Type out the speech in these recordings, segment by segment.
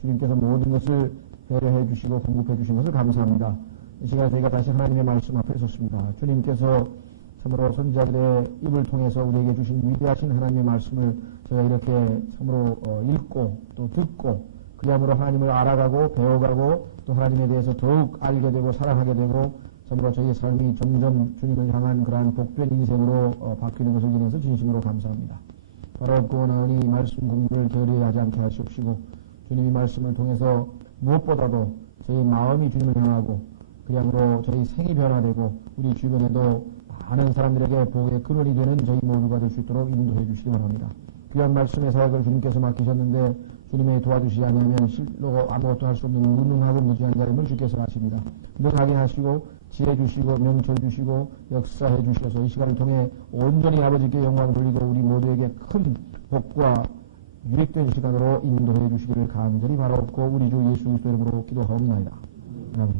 주님께서 모든 것을 배려해 주시고 공급해 주신 것을 감사합니다. 이 시간 저희가 다시 하나님의 말씀 앞에 섰습니다. 주님께서 참으로 선지자들의 입을 통해서 우리에게 주신 위대하신 하나님의 말씀을 저희가 이렇게 참으로 읽고 또 듣고 그야말로 하나님을 알아가고 배워가고 또 하나님에 대해서 더욱 알게 되고 사랑하게 되고 참으로 저희의 삶이 점점 주님을 향한 그러한 복된 인생으로 바뀌는 것을 인해서 진심으로 감사합니다. 바로 구원하니 말씀 공부를 게으르하지 않게 하시옵시고 주님이 말씀을 통해서 무엇보다도 저희 마음이 주님을 향하고 그야말로 저희 생이 변화되고 우리 주변에도 많은 사람들에게 복의 근원이 되는 저희 모두가 될 수 있도록 인도해 주시기 바랍니다. 귀한 말씀의 사역을 주님께서 맡기셨는데 주님의 도와주시지 않으면 실로 아무것도 할 수 없는 무능하고 무지한 자임을 주께서 아십니다. 능하게 하시고 지혜 주시고 명철 주시고 역사해 주셔서 이 시간을 통해 온전히 아버지께 영광 돌리고 우리 모두에게 큰 복과 유익된 시간으로 인도해 주시기를 간절히 바라옵고 우리 주 예수 그리스도 이름으로 기도하옵나이다. 아멘.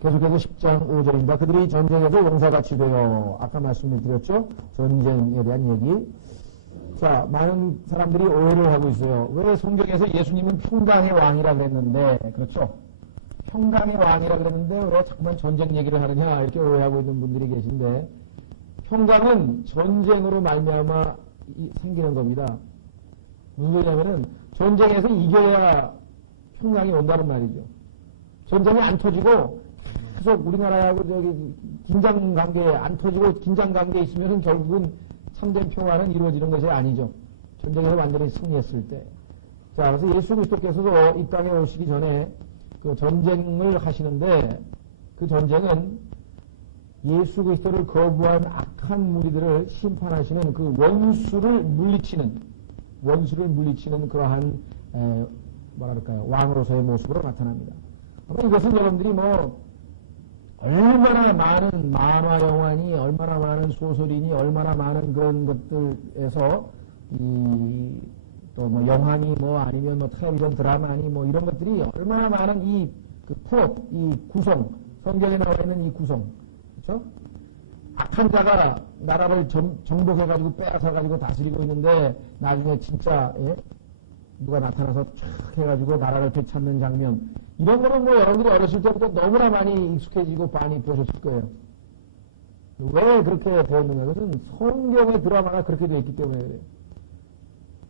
계속해서 10장 5절입니다. 그들이 전쟁에서 용사같이 되어 아까 말씀을 드렸죠. 전쟁에 대한 얘기. 자, 많은 사람들이 오해를 하고 있어요. 왜 성경에서 예수님은 평강의 왕이라 그랬는데, 그렇죠? 평강의 왕이라 그랬는데 왜 자꾸만 전쟁 얘기를 하느냐 이렇게 오해하고 있는 분들이 계신데, 평강은 전쟁으로 말미암아 생기는 겁니다. 무슨 소리냐면은 전쟁에서 이겨야 평강이 온다는 말이죠. 전쟁이 안 터지고 계속 우리나라하고 저기 긴장 관계에 안 터지고 긴장 관계에 있으면 결국은 참된 평화는 이루어지는 것이 아니죠. 전쟁에서 완전히 승리했을 때. 자, 그래서 예수 그리스도께서도 이 땅에 오시기 전에 그 전쟁을 하시는데 그 전쟁은 예수 그리스도를 거부한 악한 무리들을 심판하시는 그 원수를 물리치는 그러한 뭐랄까요 왕으로서의 모습으로 나타납니다. 이것은 여러분들이 얼마나 많은 만화 영화니 얼마나 많은 소설이니 얼마나 많은 그런 것들에서 또 영화니 아니면 텔레비전 드라마니 이런 것들이 얼마나 많은 이 구성 성경에 나와 있는 이 구성 그렇죠? 악한 자가 나라를 정복해가지고 빼앗아가지고 다스리고 있는데 나중에 진짜 누가 나타나서 촥 해가지고 나라를 되찾는 장면 이런 거는 여러분들이 어렸을 때부터 너무나 많이 익숙해지고 많이 보셨을 거예요. 왜 그렇게 되었느냐? 그것은 성경의 드라마가 그렇게 되어 있기 때문에 그래요.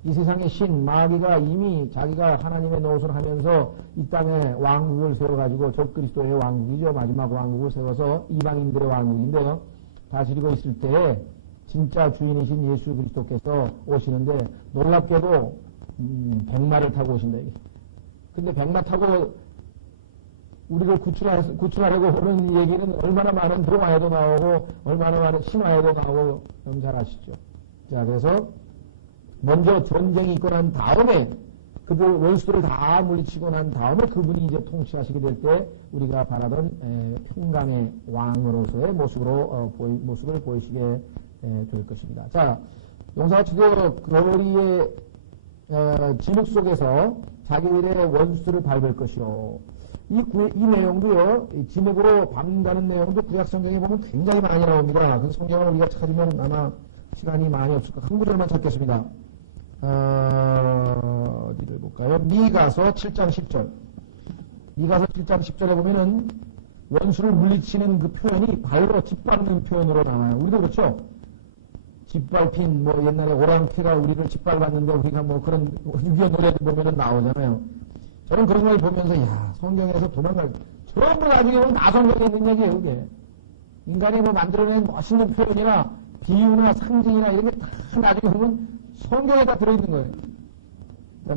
이 세상의 신, 마귀가 이미 자기가 하나님의 노릇을 하면서 이 땅에 왕국을 세워가지고 적그리스도의 왕국이죠. 마지막 왕국을 세워서 이방인들의 왕국인데요. 다스리고 있을 때에 진짜 주인이신 예수 그리스도께서 오시는데 놀랍게도 백마를 타고 오신다. 근데 백마 타고 우리를 구출하려고 오는 얘기는 얼마나 많은 동화에도 나오고 얼마나 많은 신화에도 나오고 너무 잘 아시죠. 자, 그래서 먼저 전쟁이 있고 난 다음에 그들 원수들을 다 물리치고 난 다음에 그분이 이제 통치하시게 될 때 우리가 바라던 평강의 왕으로서의 모습을 보이시게 될 것입니다. 자, 용사치도 거리의 진흙 속에서 자기들의 원수를 밟을 것이요. 이 내용도요, 진흙으로 밟는다는 내용도 구약성경에 보면 굉장히 많이 나옵니다. 그 성경을 우리가 찾으면 아마 시간이 많이 없을 것. 한 구절만 찾겠습니다. 어디를 볼까요? 미가서 7장 10절. 미가서 7장 10절에 보면은 원수를 물리치는 그 표현이 발로 짓밟는 표현으로 나와요. 우리도 그렇죠? 짓밟힌, 옛날에 오랑캐가 우리를 짓밟았는데 우리가 그런 유교 노래도 보면은 나오잖아요. 저는 그런 걸 보면서, 성경에서 전부 나중에 보면 다 성경에 있는 얘기예요, 이게. 인간이 만들어낸 멋있는 표현이나 비유나 상징이나 이런 게 다 나중에 보면 성경에 다 들어있는 거예요.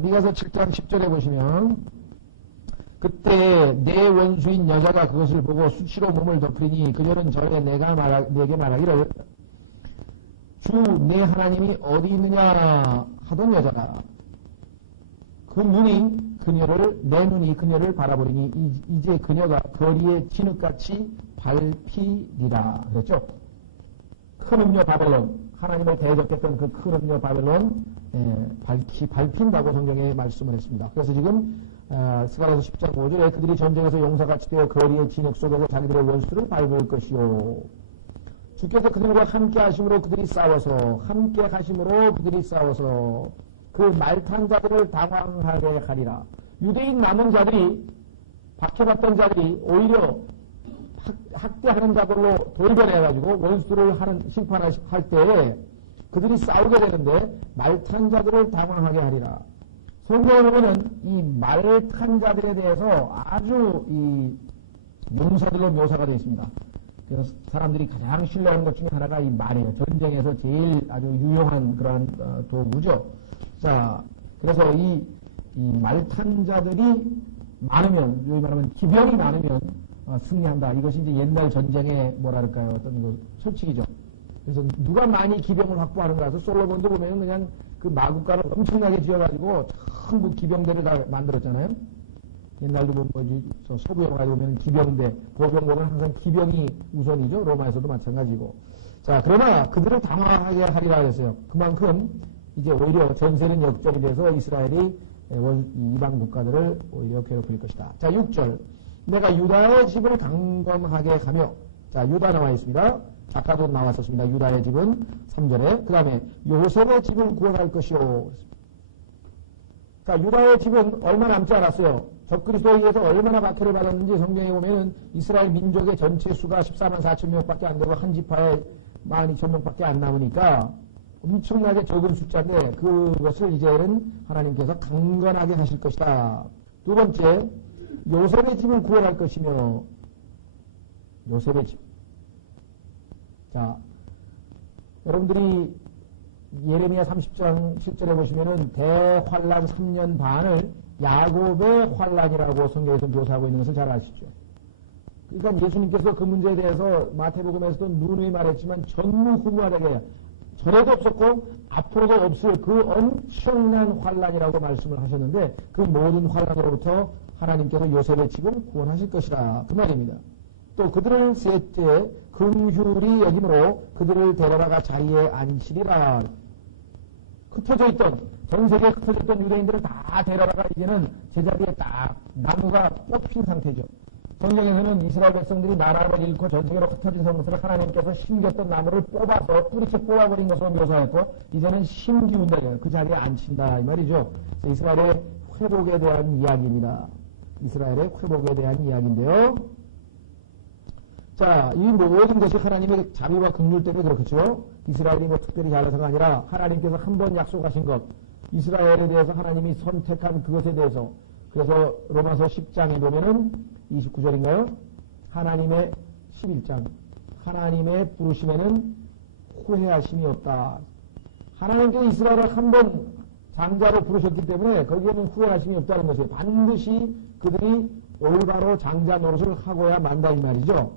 미가서 7장 10절에 보시면, 그때 내 원수인 여자가 그것을 보고 수치로 몸을 덮으니 그녀는 전에 내게 말하기를 주 내 하나님이 어디 있느냐 하던 여자가 내 눈이 그녀를 바라보리니 이제 그녀가 거리에 진흙같이 밟히리라 그랬죠. 큰 음녀 바벨론, 하나님을 대적했던 그 큰 음녀 바벨론 밟힌다고 성경에 말씀을 했습니다. 그래서 지금 스가랴서 10장 5절에 그들이 전쟁에서 용사같이 되어 거리의 진흙 속에서 자기들의 원수를 밟을 것이요. 주께서 그들과 함께 하심으로 그들이 싸워서 그 말탄 자들을 당황하게 하리라. 유대인 남은 자들이, 박해받던 자들이 오히려 학대하는 자들로 돌변해가지고 원수를 심판할 때에 그들이 싸우게 되는데 말탄 자들을 당황하게 하리라. 성경에 보면은 이 말탄 자들에 대해서 아주 이 용사들로 묘사가 되어 있습니다. 그래서 사람들이 가장 신뢰하는 것 중에 하나가 이 말이에요. 전쟁에서 제일 아주 유용한 그러한 도구죠. 자, 그래서 이 말탄 자들이 많으면, 여기 말하면 기병이 많으면 승리한다. 이것이 이제 옛날 전쟁의 뭐랄까요, 어떤 솔직이죠. 그래서 누가 많이 기병을 확보하는가 해서 솔로몬도 보면 그냥 그 마국가를 엄청나게 지어가지고 전부 기병대를 다 만들었잖아요. 옛날도 보면 소부 영화에 보면 기병대, 보병 보면 항상 기병이 우선이죠. 로마에서도 마찬가지고. 자, 그러나 그들을 당황하게 하리라 했어요. 그만큼 이제 오히려 전세는 역전이 돼서 이스라엘이 이방 국가들을 오히려 괴롭힐 것이다. 자, 6절. 내가 유다의 집을 강건하게 하며, 자, 유다 나와 있습니다. 아까도 나왔었습니다. 유다의 집은 3절에. 그 다음에 요셉의 집을 구원할 것이요. 자, 유다의 집은 얼마 남지 않았어요. 적그리스도에 의해서 얼마나 박해를 받았는지 성경에 보면 이스라엘 민족의 전체 수가 14만 4천 명밖에 안 되고 한 지파에 12,000명밖에 안 남으니까 엄청나게 적은 숫자인데 그것을 이제는 하나님께서 강건하게 하실 것이다. 두 번째, 요셉의 집을 구원할 것이며, 요셉의 집. 자, 여러분들이 예레미야 30장 7절에 보시면은 대환란 3년 반을 야곱의 환란이라고 성경에서 묘사하고 있는 것을 잘 아시죠. 그러니까 예수님께서 그 문제에 대해서 마태복음에서도 누누이 말했지만 전무후무하게 전에도 없었고 앞으로도 없을 그 엄청난 환란이라고 말씀을 하셨는데 그 모든 환란으로부터 하나님께서 요셉의 집을 구원하실 것이라 그 말입니다. 또 그들을 셋째 긍휼히 여김으로 그들을 데려다가 자리에 앉히리라. 흩어져 있던 전 세계에 흩어져 있던 유대인들을 다 데려다가 이제는 제자리에 딱 나무가 꽃핀 상태죠. 성경에서는 이스라엘 백성들이 나라를 잃고 전 세계로 흩어진 것을 하나님께서 심겼던 나무를 뽑아서 뿌리채 뽑아버린 것으로 묘사했고 이제는 심기운다. 그 자리에 앉힌다 이 말이죠. 이스라엘의 회복에 대한 이야기입니다. 이스라엘의 회복에 대한 이야기인데요. 자, 이 모든 것이 하나님의 자비와 긍휼 때문에 그렇겠죠. 이스라엘이 뭐 특별히 잘해서가 아니라 하나님께서 한 번 약속하신 것, 이스라엘에 대해서 하나님이 선택한 그것에 대해서. 그래서 로마서 10장에 보면은 29절인가요? 하나님의 11장. 하나님의 부르심에는 후회하심이 없다. 하나님께서 이스라엘을 한 번 장자로 부르셨기 때문에 거기에는 후회하심이 없다는 것이에요. 반드시 그들이 올바로 장자 노릇을 하고야 만다 이 말이죠.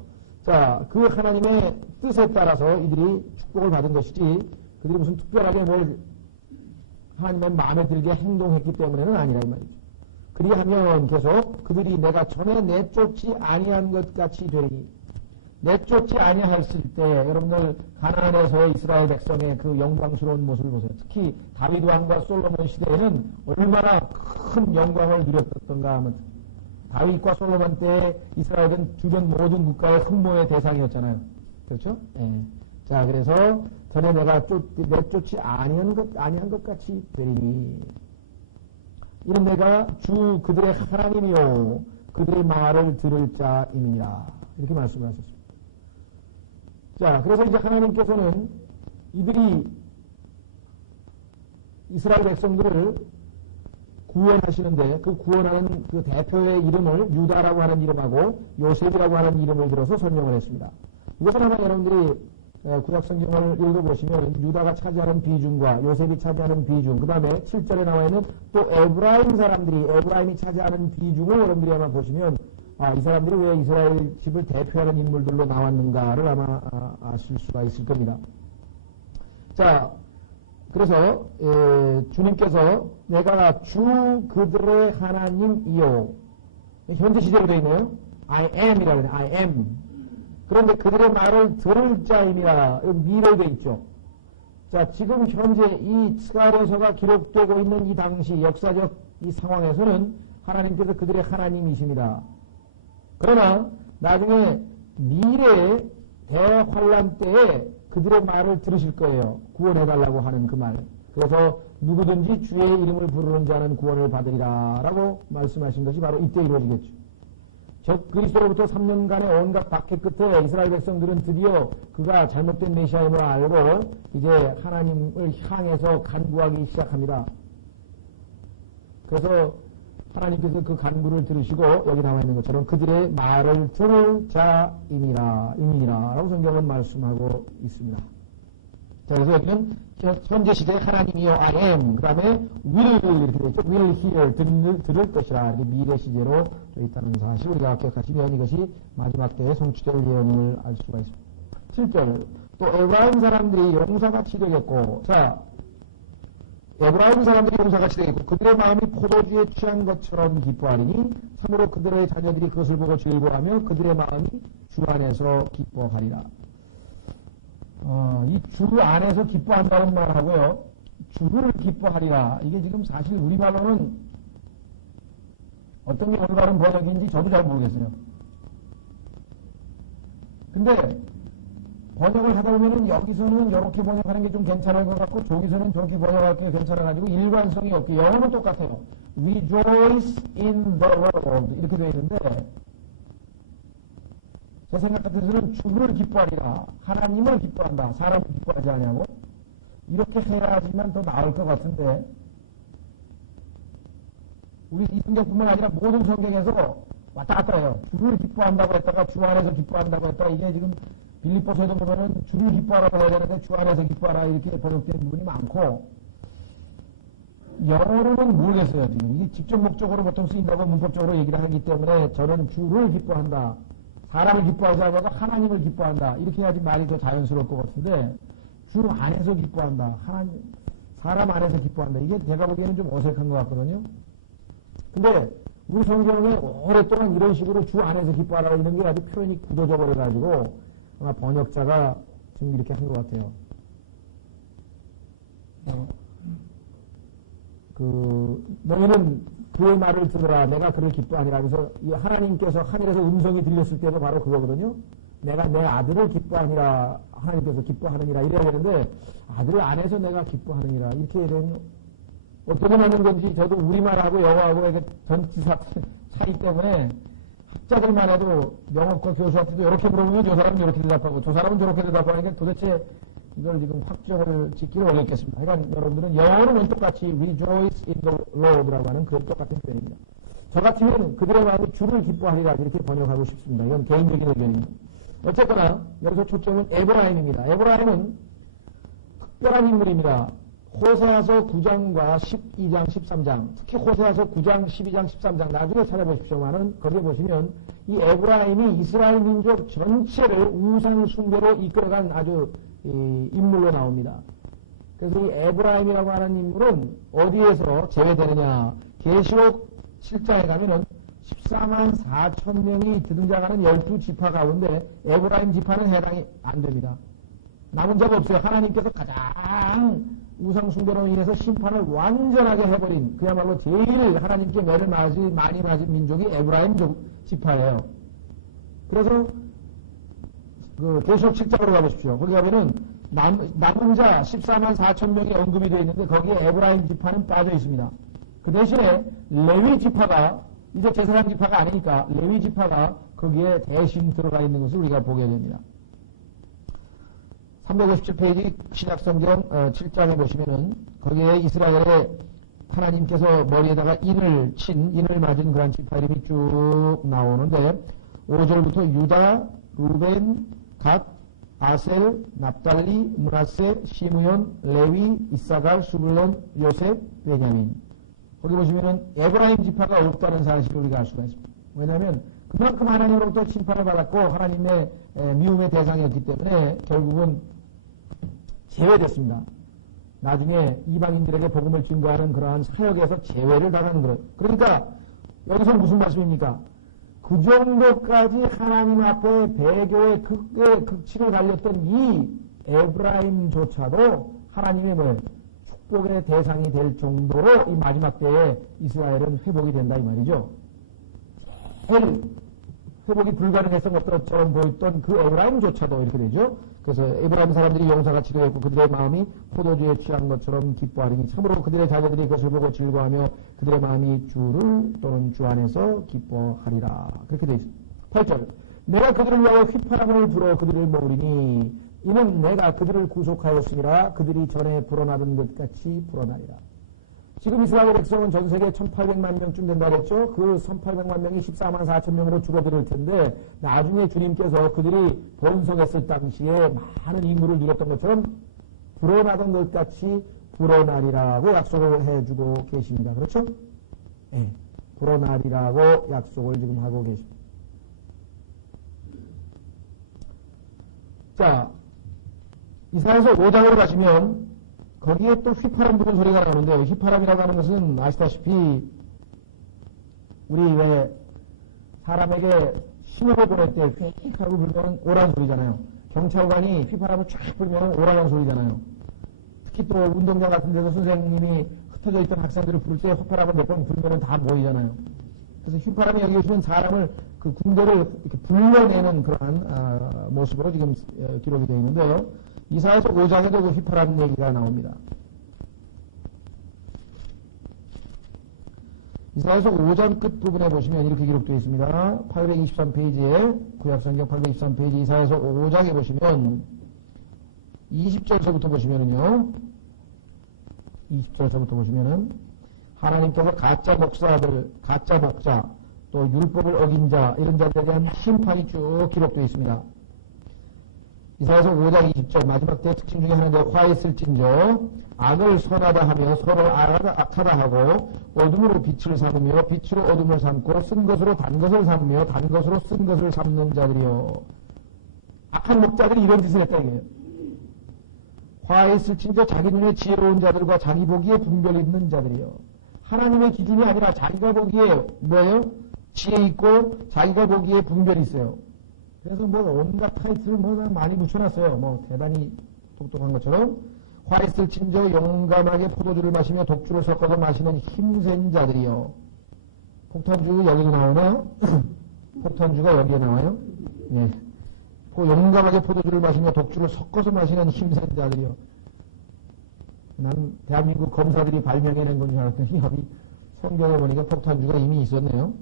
자, 그 하나님의 뜻에 따라서 이들이 축복을 받은 것이지 그들이 무슨 특별하게 뭘 하나님의 마음에 들게 행동했기 때문에는 아니라 이 말이죠. 그리하면 계속 그들이 내가 전에 내쫓지 아니한 것 같이 되리니 내쫓지 아니하였을 때 여러분들 가나안에서의 이스라엘 백성의 그 영광스러운 모습을 보세요. 특히 다윗 왕과 솔로몬 시대에는 얼마나 큰 영광을 누렸던가 하면 다윗과 솔로몬 때 이스라엘은 주변 모든 국가의 흠모의 대상이었잖아요. 그렇죠? 예. 자, 그래서 전에 내가 내쫓지 아니한 것 같이 되리니 이는 내가 주 그들의 하나님이요 그들의 말을 들을 자입니다. 이렇게 말씀을 하셨습니다. 자, 그래서 이제 하나님께서는 이들이 이스라엘 백성들을 구원하시는데 그 구원하는 그 대표의 이름을 유다라고 하는 이름하고 요셉이라고 하는 이름을 들어서 설명을 했습니다. 이것은 아마 여러분들이 구약성경을 읽어보시면 유다가 차지하는 비중과 요셉이 차지하는 비중, 그 다음에 7절에 나와 있는 또 에브라임이 차지하는 비중을 여러분들이 아마 보시면 이 사람들이 왜 이스라엘 집을 대표하는 인물들로 나왔는가를 아마 아실 수가 있을 겁니다. 자, 그래서 주님께서 내가 주 그들의 하나님이요. 현재 시제로 되어 있네요. I am이라고 해요. I am. 그런데 그들의 말을 들을 자임이라 미래에 되어 있죠. 자, 지금 현재 이 스가랴서가 기록되고 있는 이 당시 역사적 이 상황에서는 하나님께서 그들의 하나님이십니다. 그러나 나중에 미래의 대환란 때에 그들의 말을 들으실 거예요. 구원해달라고 하는 그 말. 그래서 누구든지 주의 이름을 부르는 자는 구원을 받으리라 라고 말씀하신 것이 바로 이때 이루어지겠죠. 즉 그리스도로부터 3년간의 온갖 박해 끝에 이스라엘 백성들은 드디어 그가 잘못된 메시아임을 알고 이제 하나님을 향해서 간구하기 시작합니다. 그래서 하나님께서 그 간구를 들으시고 여기 나와 있는 것처럼 그들의 말을 들을 자이니라 라고 성경은 말씀하고 있습니다. 자, 그래서 여기는 현재 시대의 하나님이여 I am 그 다음에 will 이렇게 되어 있죠. will hear 들을 것이라 이렇게 미래 시제로 되어 있다는 사실 우리가 기억하시면 이것이 마지막 때에 성취될 예언임을 알 수가 있습니다. 7절 또 에브라임 사람들이 용사같이 되겠고 자 에브라임 사람들이 용사같이 되겠고 그들의 마음이 포도주에 취한 것처럼 기뻐하리니 참으로 그들의 자녀들이 그것을 보고 즐거워하며 그들의 마음이 주 안에서 기뻐하리라. 이 주 안에서 기뻐한다는 말하고요. 주를 기뻐하리라. 이게 지금 사실 우리말로는 어떤 게 올바른 번역인지 저도 잘 모르겠어요. 근데 번역을 하다 보면은 여기서는 이렇게 번역하는 게 좀 괜찮은 것 같고 저기서는 저렇게 번역할 게 괜찮아가지고 일관성이 없게 영어는 똑같아요. Rejoice in the Lord 이렇게 되어 있는데 제 생각 같아서는 주를 기뻐하리라. 하나님을 기뻐한다. 사람을 기뻐하지 않냐고. 이렇게 해야지만 더 나을 것 같은데 우리 이 성경뿐만 아니라 모든 성경에서 왔다 갔다 해요. 주를 기뻐한다고 했다가 주 안에서 기뻐한다고 했다가 이게 지금 빌립보서에도 보면은 주를 기뻐하라고 해야 되는데 주 안에서 기뻐하라 이렇게 번역된 부분이 많고 영어로는 모르겠어요. 지금 이게 직접 목적으로 보통 쓰인다고 문법적으로 얘기를 하기 때문에 저는 주를 기뻐한다. 사람을 기뻐하지 않아도 하나님을 기뻐한다. 이렇게 해야지 말이 더 자연스러울 것 같은데 주 안에서 기뻐한다. 사람 안에서 기뻐한다. 이게 제가 보기에는 좀 어색한 것 같거든요. 근데 우리 성경에 오랫동안 이런 식으로 주 안에서 기뻐하라고 있는 게 아주 표현이 굳어져 버려가지고 아마 번역자가 지금 이렇게 한 것 같아요. 너희는 그의 말을 들으라. 내가 그를 기뻐하니라. 그래서 이 하나님께서 하늘에서 음성이 들렸을 때도 바로 그거거든요. 내가 내 아들을 기뻐하니라. 하나님께서 기뻐하느니라. 이래야 되는데 아들 안에서 내가 기뻐하느니라. 이렇게 되면 어떻게 맞는 건지 저도 우리말하고 영어하고 전치사 차이 때문에 학자들만 해도 영어과 교수한테도 이렇게 물어보면 저 사람은 이렇게 대답하고 저 사람은 저렇게 대답하니까 도대체 이걸 지금 확정을 짓기는 어렵겠습니다. 그러니까 여러분들은 영어는 똑같이 rejoice in the Lord라고 하는 그 똑같은 표현입니다. 저 같으면 그들의 마음이 주를 기뻐하리라 이렇게 번역하고 싶습니다. 이건 개인적인 의견입니다. 어쨌거나 여기서 초점은 에브라임입니다. 에브라임은 특별한 인물입니다. 호세아서 9장과 12장, 13장, 특히 호세아서 9장, 12장, 13장 나중에 찾아보십시오만은 거기에 보시면 이 에브라임이 이스라엘 민족 전체를 우상 숭배로 이끌어간 아주 인물로 나옵니다. 그래서 이 에브라임이라고 하는 인물은 어디에서 제외되느냐? 계시록 7장에 가면은 14만 4천 명이 등장하는 12지파 가운데 에브라임 지파는 해당이 안 됩니다. 남은 자가 없어요. 하나님께서 가장 우상 숭배로 인해서 심판을 완전하게 해버린 그야말로 제일 하나님께 매를 많이 맞은 민족이 에브라임 지파예요. 그래서 그 계시록 7장으로 가보십시오. 거기 가면은 남은 자 14만 4천 명이 언급이 되어 있는데 거기에 에브라임 지파는 빠져 있습니다. 그 대신에 레위 지파가 이제 제사장 지파가 아니니까 레위 지파가 거기에 대신 들어가 있는 것을 우리가 보게 됩니다. 357페이지 신약성경 7장에 보시면은 거기에 이스라엘의 하나님께서 머리에다가 인을 맞은 그런 지파 이름이 쭉 나오는데 5절부터 유다, 루벤, 갓, 아셀, 납달리, 므낫세, 시므온, 레위, 이사갈, 수블론, 요셉, 베냐민. 거기 보시면은 에브라임 지파가 없다는 사실을 우리가 알 수가 있습니다. 왜냐하면 그만큼 하나님으로부터 심판을 받았고 하나님의 미움의 대상이었기 때문에 결국은 제외됐습니다. 나중에 이방인들에게 복음을 증거하는 그러한 사역에서 제외를 당하는 것. 그러니까 여기서 무슨 말씀입니까? 그 정도까지 하나님 앞에 배교의 극치를 달렸던 이 에브라임조차도 하나님의 축복의 대상이 될 정도로 이 마지막 때에 이스라엘은 회복이 된다 이 말이죠. 회복이 불가능했던 것처럼 보였던 그 에브라임조차도 이렇게 되죠. 그래서 에브라임 사람들이 용사같이 되었고 그들의 마음이 포도주에 취한 것처럼 기뻐하리니 참으로 그들의 자녀들이 그것을 보고 즐거워하며 그들의 마음이 주를 또는 주 안에서 기뻐하리라. 그렇게 되어 있습니다. 8절. 내가 그들을 위하여 휘파람을 불어 그들을 모으리니 이는 내가 그들을 구속하였으니라. 그들이 전에 불어나던 것 같이 불어나리라. 지금 이스라엘 백성은 전 세계 1800만 명쯤 된다 그랬죠. 그 1800만 명이 14만 4천 명으로 줄어들 텐데 나중에 주님께서 그들이 번성했을 당시에 많은 인구를 이뤘던 것처럼 불어나던 것 같이 불어나리라고 약속을 해주고 계십니다. 그렇죠? 네. 불어나리라고 약속을 지금 하고 계십니다. 자, 이사야서 5장으로 가시면 거기에 또 휘파람 부는 소리가 나오는데 휘파람이라고 하는 것은 아시다시피 우리 왜 사람에게 신호를 보낼 때 휙 하고 불면 오라는 소리잖아요. 경찰관이 휘파람을 쫙 불면 오라는 소리잖아요. 특히 또 운동장 같은 데서 선생님이 흩어져 있던 학생들을 부를 때 휘파람을 몇 번 불면 다 모이잖아요. 그래서 휘파람이 여기 오시면 사람을 그 군대를 이렇게 불러내는 그러한 모습으로 지금 기록이 되어 있는데요. 이사야서 5장에도 그 휘파람 얘기가 나옵니다. 이사야서 5장 끝부분에 보시면 이렇게 기록되어 있습니다. 823페이지에 구약성경 823페이지 이사야서 5장에 보시면 20절서부터 보시면은요. 20절서부터 보시면은 하나님께서 가짜 목사들, 가짜 목자, 또 율법을 어긴 자 이런 자들에 대한 심판이 쭉 기록되어 있습니다. 이사야서 5장 20절 마지막 때 특징 중에 하나인데 화했을진저 악을 선하다 하며 서로 악하다 하고 어둠으로 빛을 삼으며 빛으로 어둠을 삼고 쓴 것으로 단 것을 삼으며 단 것으로 쓴 것을 삼는 자들이요. 악한 목자들이 이런 짓을 했다 이거예요. 화했을진저 자기 눈에 지혜로운 자들과 자기 보기에 분별 있는 자들이요. 하나님의 기준이 아니라 자기가 보기에 뭐예요? 지혜 있고 자기가 보기에 분별이 있어요. 그래서 뭐 온갖 타이틀을 뭐 많이 붙여놨어요. 뭐 대단히 똑똑한 것처럼 화했을진저 용감하게 포도주를 마시며 독주를 섞어서 마시는 힘센 자들이요. 폭탄주 여기도 나오나요? 폭탄주가 여기에 나와요? 예. 용감하게 포도주를 마시며 독주를 섞어서 마시는 힘센 자들이요. 난 대한민국 검사들이 발명해낸 건 줄 알았더니 여기 성경에 보니까 폭탄주가 이미 있었네요.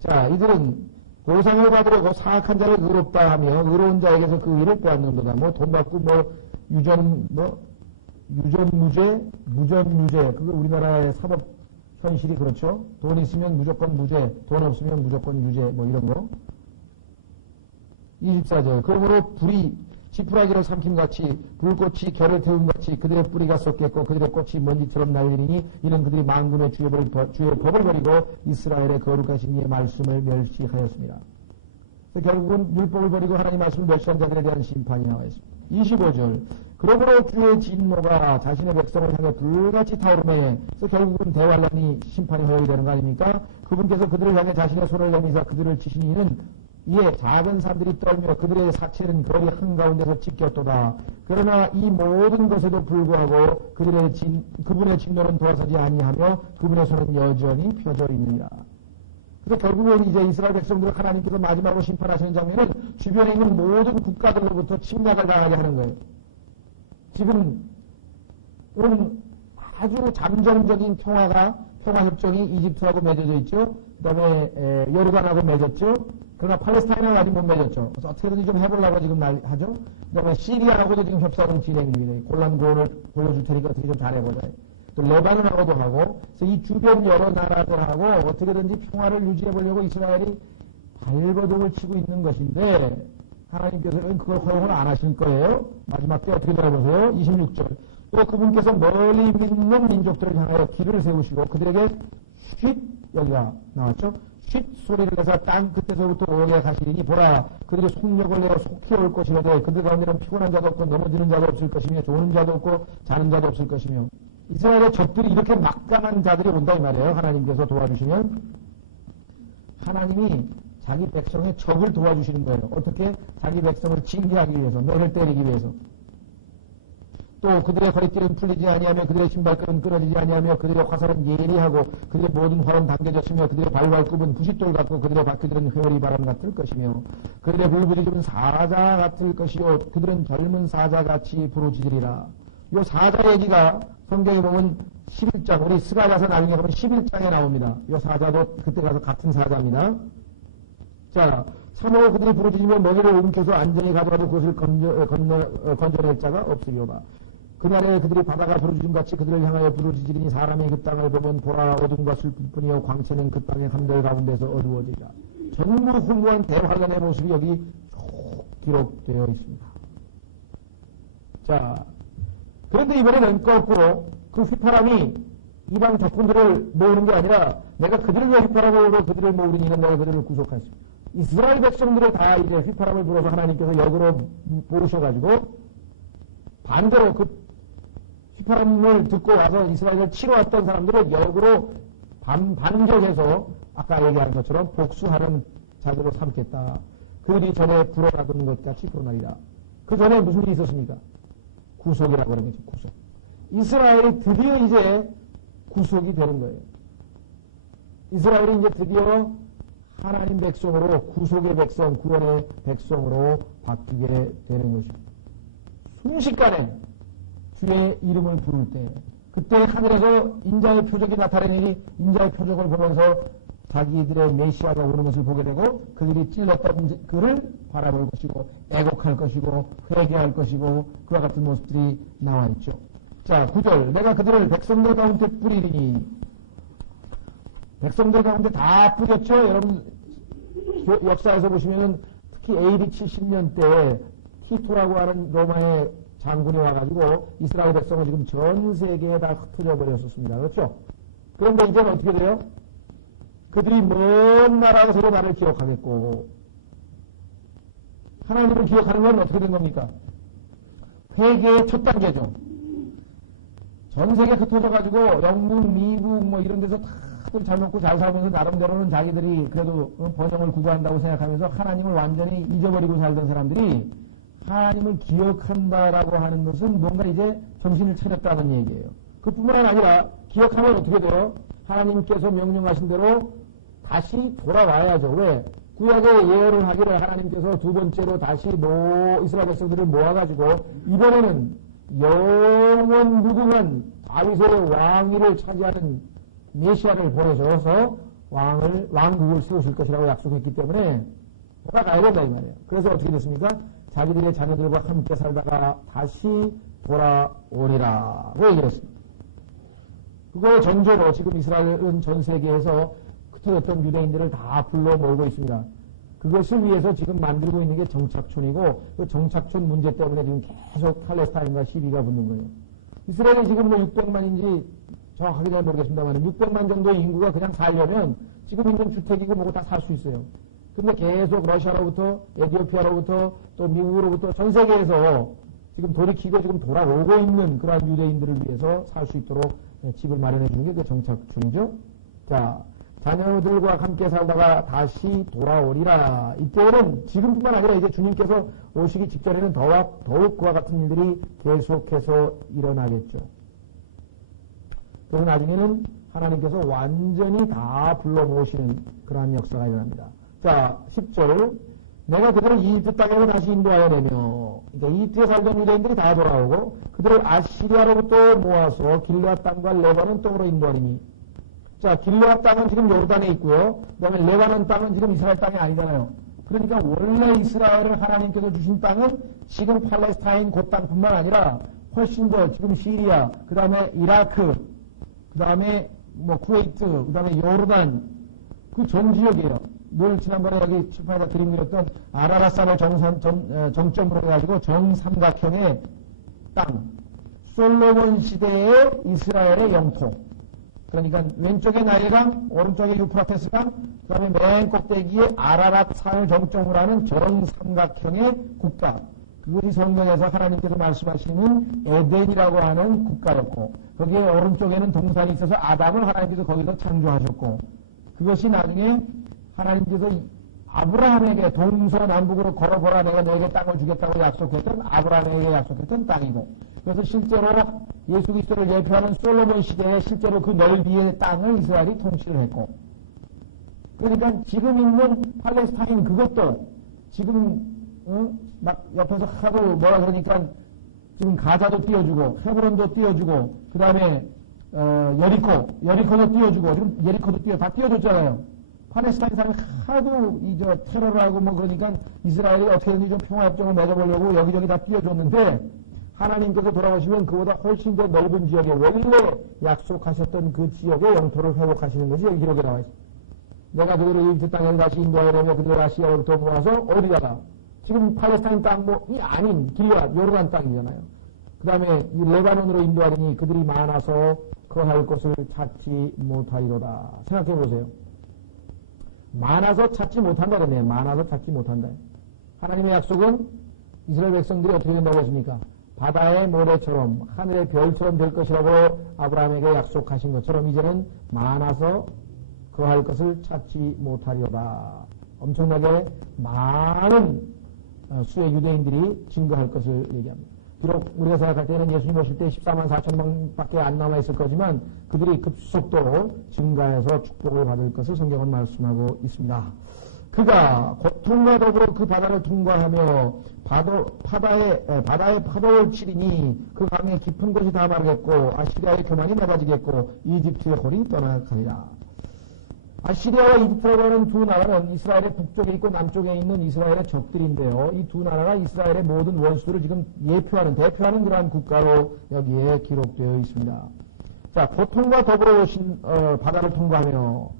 자, 이들은 보상을 받으려고 사악한 자를 의롭다 하며 의로운 자에게서 그 일을 빼앗는도다. 뭐 돈 받고 무죄. 그거 우리나라의 사법 현실이 그렇죠. 돈 있으면 무조건 무죄, 돈 없으면 무조건 유죄, 뭐 이런 거. 24절. 그러므로 불이 지푸라기를 삼킴같이 불꽃이 결을 태움같이 그들의 뿌리가 썩겠고 그들의 꽃이 먼지처럼 날리니 이는 그들이 만군의 주의 법을 버리고 이스라엘의 거룩하신 이의 말씀을 멸시하였습니다. 결국은 율법을 버리고 하나님의 말씀을 멸시한 자들에 대한 심판이 나와 있습니다. 25절. 그러므로 주의 진노가 자신의 백성을 향해 불같이 타오르매 그래서 결국은 대환란이 심판이 허용이 되는 거 아닙니까? 그분께서 그들을 향해 자신의 손을 내미사 그들을 치신 이는 이에 작은 산들이 떨며 그들의 사체는 거리 한가운데서 찢겼도다. 그러나 이 모든 것에도 불구하고 그분의 진노는 도와서지 아니하며 그분의 손은 여전히 펴져 있느니라. 그래서 결국은 이제 이스라엘 백성들을 하나님께서 마지막으로 심판하시는 장면은 주변에 있는 모든 국가들로부터 침략을 당하게 하는 거예요. 지금 아주 잠정적인 평화협정이 이집트하고 맺어져 있죠. 그 다음에 요르단하고 맺었죠. 그러나 팔레스타인하고 아직 못 맺었죠. 그래서 어떻게든지 좀 해보려고 지금 하죠. 그 다음에 시리아하고도 지금 협상은 진행 중입니다. 골란고원을 보여줄 테니까 어떻게 좀 잘해보자. 또 레바논하고도 하고, 그래서 이 주변 여러 나라들하고 어떻게든지 평화를 유지해보려고 이스라엘이 발버둥을 치고 있는 것인데, 하나님께서는 그걸 허용을 안 하실 거예요. 마지막 때 어떻게 들어보세요? 26절. 또 그분께서 멀리 믿는 민족들을 향하여 길을 세우시고 그들에게 쉿, 여기가 나왔죠? 쉿 소리를 내서 땅 끝에서부터 오게 가시리니 보라 그들이 속력을 내어 속히 올 것이라되 그들 가운데는 피곤한 자도 없고 넘어지는 자도 없을 것이며 좋은 자도 없고 자는 자도 없을 것이며 이스라엘의 적들이 이렇게 막강한 자들이 온다 이 말이에요. 하나님께서 도와주시면 하나님이 자기 백성의 적을 도와주시는 거예요. 어떻게? 자기 백성을 징계하기 위해서, 매를 때리기 위해서. 또 그들의 허리띠는 풀리지 아니하며 그들의 신발끈은 끊어지지 아니하며 그들의 화살은 예리하고 그들의 모든 활은 당겨졌으며 그들의 발발굽은 부싯돌 같고 그들의 바퀴들은 회오리 바람 같을 것이며 그들의 불부짖음은 사자 같을 것이요 그들은 젊은 사자같이 부르짖으리라. 이 사자 얘기가 성경에 보면 11장, 우리 스가랴서 나중에 보면 11장에 나옵니다. 이 사자도 그때 가서 같은 사자입니다. 자, 참으로 그들이 부르짖으며 먹이를 움켜서 안전히 가져가도 그것을 건져낼 자가 없으리로다. 그날에 그들이 바다가 부르짖음같이 그들을 향하여 부르짖으리니 사람의 그 땅을 보면 보라 어둠과 슬픔뿐이요 광채는 그 땅의 한들 가운데서 어두워지리라. 전부 훌륭한 대화관의 모습이 여기 쭉 기록되어 있습니다. 자, 그런데 이번에는 거꾸로 그 휘파람이 이방 적군들을 모으는 게 아니라 내가 그들을 위해 휘파람으로 그들을 모으는 이는 내가 그들을 구속하시오. 이스라엘 백성들을 다 이제 휘파람을 불어서 하나님께서 역으로 모으셔가지고 반대로 그 휘파람을 듣고 와서 이스라엘을 치러 왔던 사람들을 역으로 반격해서 아까 얘기한 것처럼 복수하는 자들로 삼겠다. 그들이 전에 불어나던 것 같이 불어나리라. 그 전에 무슨 일이 있었습니까? 구속이라고 하는 거죠. 구속. 이스라엘이 드디어 이제 구속이 되는 거예요. 이스라엘이 이제 드디어 하나님 백성으로 구속의 백성, 구원의 백성으로 바뀌게 되는 것입니다. 순식간에 주의 이름을 부를 때 그때 하늘에서 인자의 표적이 나타나니 인자의 표적을 보면서 자기들의 메시아가 오는 것을 보게 되고 그들이 찔렀던 그를 바라볼 것이고 애곡할 것이고 회개할 것이고 그와 같은 모습들이 나와 있죠. 자, 9절 내가 그들을 백성들 가운데 뿌리리니 백성들 가운데 다 뿌렸죠. 여러분 역사에서 보시면은 특히 AD 70년 때 티토라고 하는 로마의 장군이 와가지고 이스라엘 백성을 지금 전 세계에 다 흩어져 버렸었습니다. 그렇죠? 그런데 이제는 어떻게 돼요? 그들이 먼 나라에서 나를 기억하겠고 하나님을 기억하는 건 어떻게 된 겁니까? 회개의 첫 단계죠. 전 세계 흩어져가지고 영국, 미국 뭐 이런 데서 다들 잘 먹고 잘 살면서 나름대로는 자기들이 그래도 번영을 구가한다고 생각하면서 하나님을 완전히 잊어버리고 살던 사람들이 하나님을 기억한다라고 하는 것은 뭔가 이제 정신을 차렸다는 얘기예요. 그뿐만 아니라 기억하면 어떻게 돼요? 하나님께서 명령하신 대로 다시 돌아와야죠. 왜? 구약의 예언을 하기를 하나님께서 두 번째로 다시 이스라엘 백성들을 모아가지고 이번에는 영원 무궁한 다윗의 왕위를 차지하는 메시아를 보내셔서 왕국을 세우실 것이라고 약속했기 때문에 돌아가야 된다 이 말이에요. 그래서 어떻게 됐습니까? 자기들의 자녀들과 함께 살다가 다시 돌아오리라 고 얘기했습니다. 그거의 전제로 지금 이스라엘은 전 세계에서 흩어졌던 유대인들을 다 불러 모으고 있습니다. 그것을 위해서 지금 만들고 있는 게 정착촌이고 그 정착촌 문제 때문에 지금 계속 팔레스타인과 시비가 붙는 거예요. 이스라엘이 지금 뭐 600만인지 정확하게 잘 모르겠습니다만 600만 정도의 인구가 그냥 살려면 지금 있는 주택이고 뭐고 다 살 수 있어요. 근데 계속 러시아로부터 에티오피아로부터 또 미국으로부터 전 세계에서 지금 돌이키고 지금 돌아오고 있는 그러한 유대인들을 위해서 살 수 있도록 집을 마련해 주는 게 그 정착촌이죠. 자, 자녀들과 함께 살다가 다시 돌아오리라. 이때는 지금뿐만 아니라 이제 주님께서 오시기 직전에는 더욱 그와 같은 일들이 계속해서 일어나겠죠. 그리고 나중에는 하나님께서 완전히 다 불러 모으시는 그러한 역사가 일어납니다. 자, 10절. 내가 그들을 이집트 땅으로 다시 인도하여 내며, 그러니까 이집트에 살던 유대인들이 다 돌아오고, 그들을 아시리아로부터 모아서 길르앗 땅과 레바논 땅으로 인도하리니. 자, 길르앗 땅은 지금 요르단에 있고요. 그다음에 레바논 땅은 지금 이스라엘 땅이 아니잖아요. 그러니까 원래 이스라엘을 하나님께서 주신 땅은 지금 팔레스타인 그 땅뿐만 아니라 훨씬 더 지금 시리아, 그 다음에 이라크, 그 다음에 뭐 쿠웨이트, 그 다음에 요르단, 그 전 지역이에요. 늘 지난번에 여기 칠판에다 드림드렸던 아라라산을 정점으로 해가지고 정삼각형의 땅. 솔로몬 시대의 이스라엘의 영토. 그러니까 왼쪽에 나일강, 오른쪽에 유프라테스강, 그 다음에 맨 꼭대기에 아라랏 산을 정점으로 하는 정삼각형의 국가. 그것이 성경에서 하나님께서 말씀하시는 에덴이라고 하는 국가였고, 거기에 오른쪽에는 동산이 있어서 아담을 하나님께서 거기서 창조하셨고, 그것이 나중에 하나님께서 아브라함에게 동서남북으로 걸어보라 내가 너에게 땅을 주겠다고 약속했던 아브라함에게 약속했던 땅이고 그래서 실제로 예수 그리스도를 예표하는 솔로몬 시대에 실제로 그 넓이의 땅을 이스라엘이 통치를 했고 그러니까 지금 있는 팔레스타인 그것도 지금 막 옆에서 하도 뭐라 그러니까 지금 가자도 띄워주고 헤브론도 띄워주고 그 다음에 여리코도 띄워주고 지금 예리코도 다 띄워줬잖아요. 팔레스타인 사람이 하도 테러를 하고 뭐 그러니까 이스라엘이 어떻게든지 좀 평화협정을 맺어보려고 여기저기 다 띄워줬는데 하나님께서 돌아오시면 그보다 훨씬 더 넓은 지역에 원래 약속하셨던 그 지역의 영토를 회복하시는 것이 여기 기록에 나와 있습니다. 내가 그들을 이집트 땅에 다시 인도하려며 그들을 아시아로부터 모아서 어디다가 지금 팔레스타인 땅이 아닌 길앗 요르단 땅이잖아요. 그 다음에 이 레바논으로 인도하더니 그들이 많아서 거할 곳을 찾지 못하리로다. 생각해 보세요. 많아서 찾지 못한다 그러네요. 많아서 찾지 못한다. 하나님의 약속은 이스라엘 백성들이 어떻게 된다고 하십니까? 바다의 모래처럼 하늘의 별처럼 될 것이라고 아브라함에게 약속하신 것처럼 이제는 많아서 거할 것을 찾지 못하리로다. 엄청나게 많은 수의 유대인들이 증거할 것을 얘기합니다. 비록 우리가 생각할 때는 예수님 오실 때 14만 4천 명밖에 안 남아있을 거지만 그들이 급속도로 증가해서 축복을 받을 것을 성경은 말씀하고 있습니다. 그가 고통과 더불어 그 바다를 통과하며 바다의 파도를 치리니 그 강의 깊은 곳이 다 마르겠고 아시리아의 교만이 낮아지겠고 이집트의 홀이 떠나가리라. 아시리아와 이집트라고 하는 두 나라는 이스라엘의 북쪽에 있고 남쪽에 있는 이스라엘의 적들인데요. 이 두 나라가 이스라엘의 모든 원수들을 지금 대표하는 그러한 국가로 여기에 기록되어 있습니다. 자, 고통과 더불어 오신 바다를 통과하며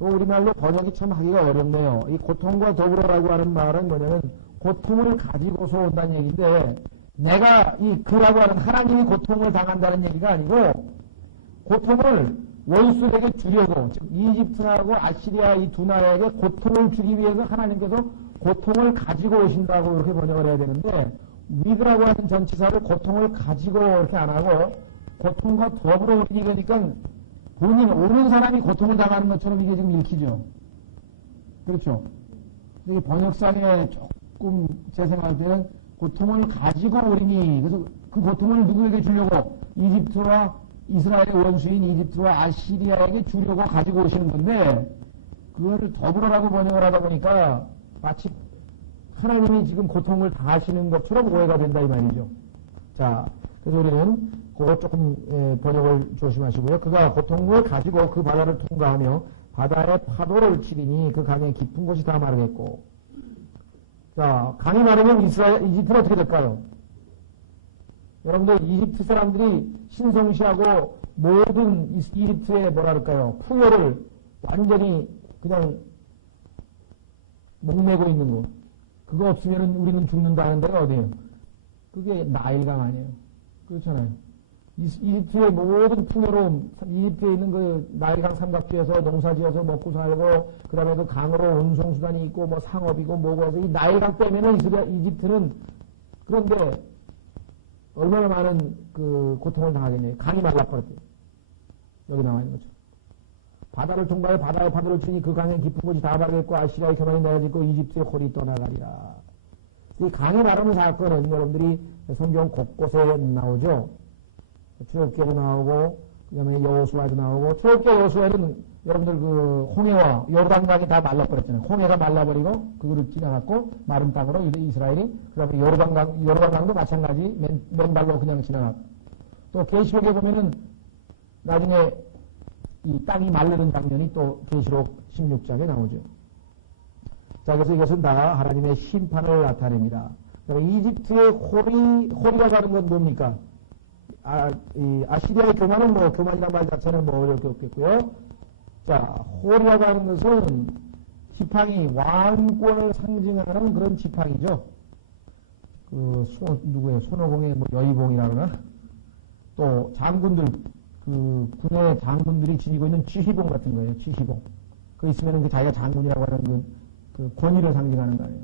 또 우리말로 번역이 참 하기가 어렵네요. 이 고통과 더불어라고 하는 말은 뭐냐면 고통을 가지고서 온다는 얘기인데 내가 이 그라고 하는 하나님이 고통을 당한다는 얘기가 아니고 고통을 원수에게 주려고 즉 이집트하고 아시리아 이 두 나라에게 고통을 주기 위해서 하나님께서 고통을 가지고 오신다고 이렇게 번역을 해야 되는데 위드라고 하는 전치사를 고통을 가지고 이렇게 안 하고 고통과 더불어 오르게 되니까 본인 오는 사람이 고통을 당하는 것처럼 이게 지금 읽히죠. 그렇죠. 이 번역상에 조금 제 생각할 때는 고통을 가지고 오리니 그래서 그 고통을 누구에게 주려고 이집트와 이스라엘의 원수인 이집트와 아시리아에게 주려고 가지고 오시는 건데 그거를 더불어라고 번역을 하다 보니까 마치 하나님이 지금 고통을 당하시는 것처럼 오해가 된다 이 말이죠. 자, 그래서 우리는 그거 조금 번역을 조심하시고요. 그가 고통을 가지고 그 바다를 통과하며 바다의 파도를 치리니 그 강의 깊은 곳이 다 마르겠고 자, 강이 마르면 이집트는 어떻게 될까요? 여러분들 이집트 사람들이 신성시하고 모든 이집트의 뭐랄까요 풍요를 완전히 그냥 목매고 있는 거 그거 없으면 우리는 죽는다는 데가 어디예요? 그게 나일강 아니에요. 그렇잖아요. 이집트의 모든 풍요로움 이집트에 있는 그 나일강 삼각지에서 농사지어서 먹고 살고 그 다음에 그 강으로 운송수단이 있고 뭐 상업이고 뭐고 해서 이 나일강 때문에 이집트는 그런데 얼마나 많은 그 고통을 당하겠네요. 강이 말라버렸대요. 여기 나와 있는 거죠. 바다를 통과해 바다의 파도를 치니 그 강의 깊은 곳이 다 마르겠고 아시리아의 교만이 낮아지고 이집트의 홀이 떠나가리라. 이 강이 마르는 사건은 여러분들이 성경 곳곳에 나오죠. 출애굽기에도 나오고 그 다음에 여호수아에도 나오고 출애굽기 여호수아에는 여러분들 그 홍해와 요르단강이 다 말라버렸잖아요. 홍해가 말라버리고 그거를 지나갔고 마른 땅으로 이스라엘이 그 다음에 요르단강도 마찬가지 맨발로 그냥 지나갔고 또 계시록에 보면은 나중에 이 땅이 마르는 장면이 또 계시록 16장에 나오죠. 자, 그래서 이것은 다 하나님의 심판을 나타냅니다. 이집트의 홀이라고 하는 건 뭡니까? 아시리아의 교만은 뭐 교만이라는 말 자체는 뭐 어렵게 없겠고요. 자, 홀이라고 하는 것은 지팡이, 왕권을 상징하는 그런 지팡이죠. 누구예요? 손오공의 뭐 여의봉이라 그러나? 또 장군들, 그 군의 장군들이 지니고 있는 지휘봉 같은 거예요. 지휘봉. 그 있으면 그 자기가 장군이라고 하는 그 권위를 상징하는 거 아니에요.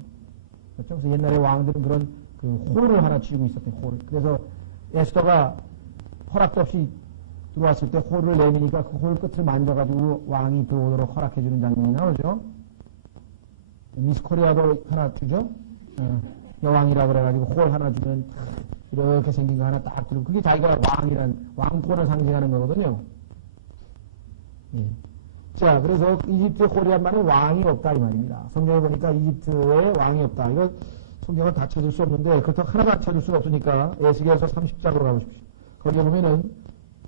그렇죠? 그래서 옛날에 왕들은 그런 그 홀을 하나 쥐고 있었대요. 홀. 그래서 에스더가 허락도 없이 들어왔을 때 홀을 내미니까 그 홀 끝을 만져가지고 왕이 들어오도록 허락해주는 장면이 나오죠. 미스 코리아도 하나 주죠. 여왕이라 그래가지고 홀 하나 주면 이렇게 생긴 거 하나 딱 들고 그게 자기가 왕권을 상징하는 거거든요. 예. 자, 그래서 이집트의 홀이란 말은 왕이 없다 이 말입니다. 성경에 보니까 이집트에 왕이 없다. 이거 성경은 다 찾을 수 없는데 그렇다고 하나만 찾을 수가 없으니까 에스겔서 30장으로 가보십시오. 거기에 보면은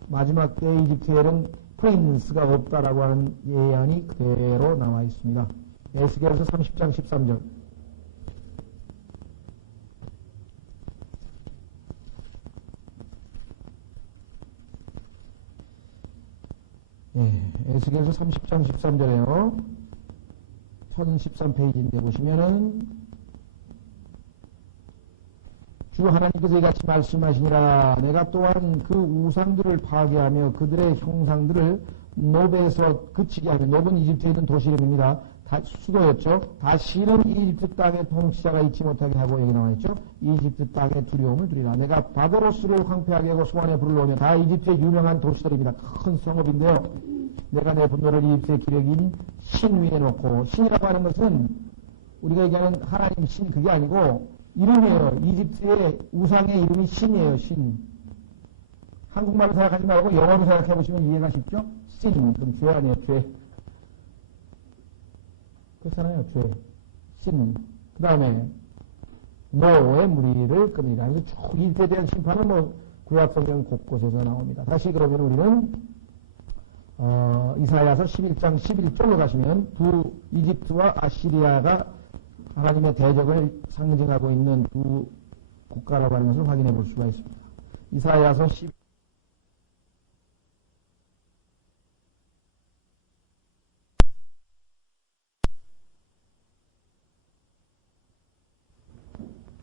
마지막 때 이집트에는 프린스가 없다라고 하는 예언이 그대로 나와 있습니다. 에스겔서 30장 13절. 예, 에스겔서 30장 13절에요. 1013페이지인데 보시면은 주 하나님께서 이같이 말씀하시니라. 내가 또한 그 우상들을 파괴하며 그들의 형상들을 노베에서 그치게 하며, 노베는 이집트에 있는 도시 이름입니다. 수도였죠. 다시는 이집트 땅에 통치자가 있지 못하게 하고 여기 나와있죠. 이집트 땅에 두려움을 두리라. 내가 바도로스를 황폐하게 하고 소환에 불을 놓으며, 다 이집트의 유명한 도시들입니다. 큰 성읍인데요. 내가 내 분노를 이집트의 기력인 신 위에 놓고, 신이라고 하는 것은 우리가 얘기하는 하나님 신 그게 아니고 이름이에요. 이집트의 우상의 이름이 신이에요. 신. 한국말로 생각하지 말고 영어로 생각해 보시면 이해가 쉽죠? 신. 그럼 죄 아니에요. 죄. 그렇잖아요. 죄. 신. 그 다음에 노의 무리를 끕니다. 그래서 쭉 이집트에 대한 심판은 뭐 구약성경 곳곳에서 나옵니다. 다시 그러면 우리는 이사야서 11장 11절로 가시면 두 이집트와 아시리아가 하나님의 대적을 상징하고 있는 두 국가라고 하는 것을 확인해 볼 수가 있습니다. 이사야서 10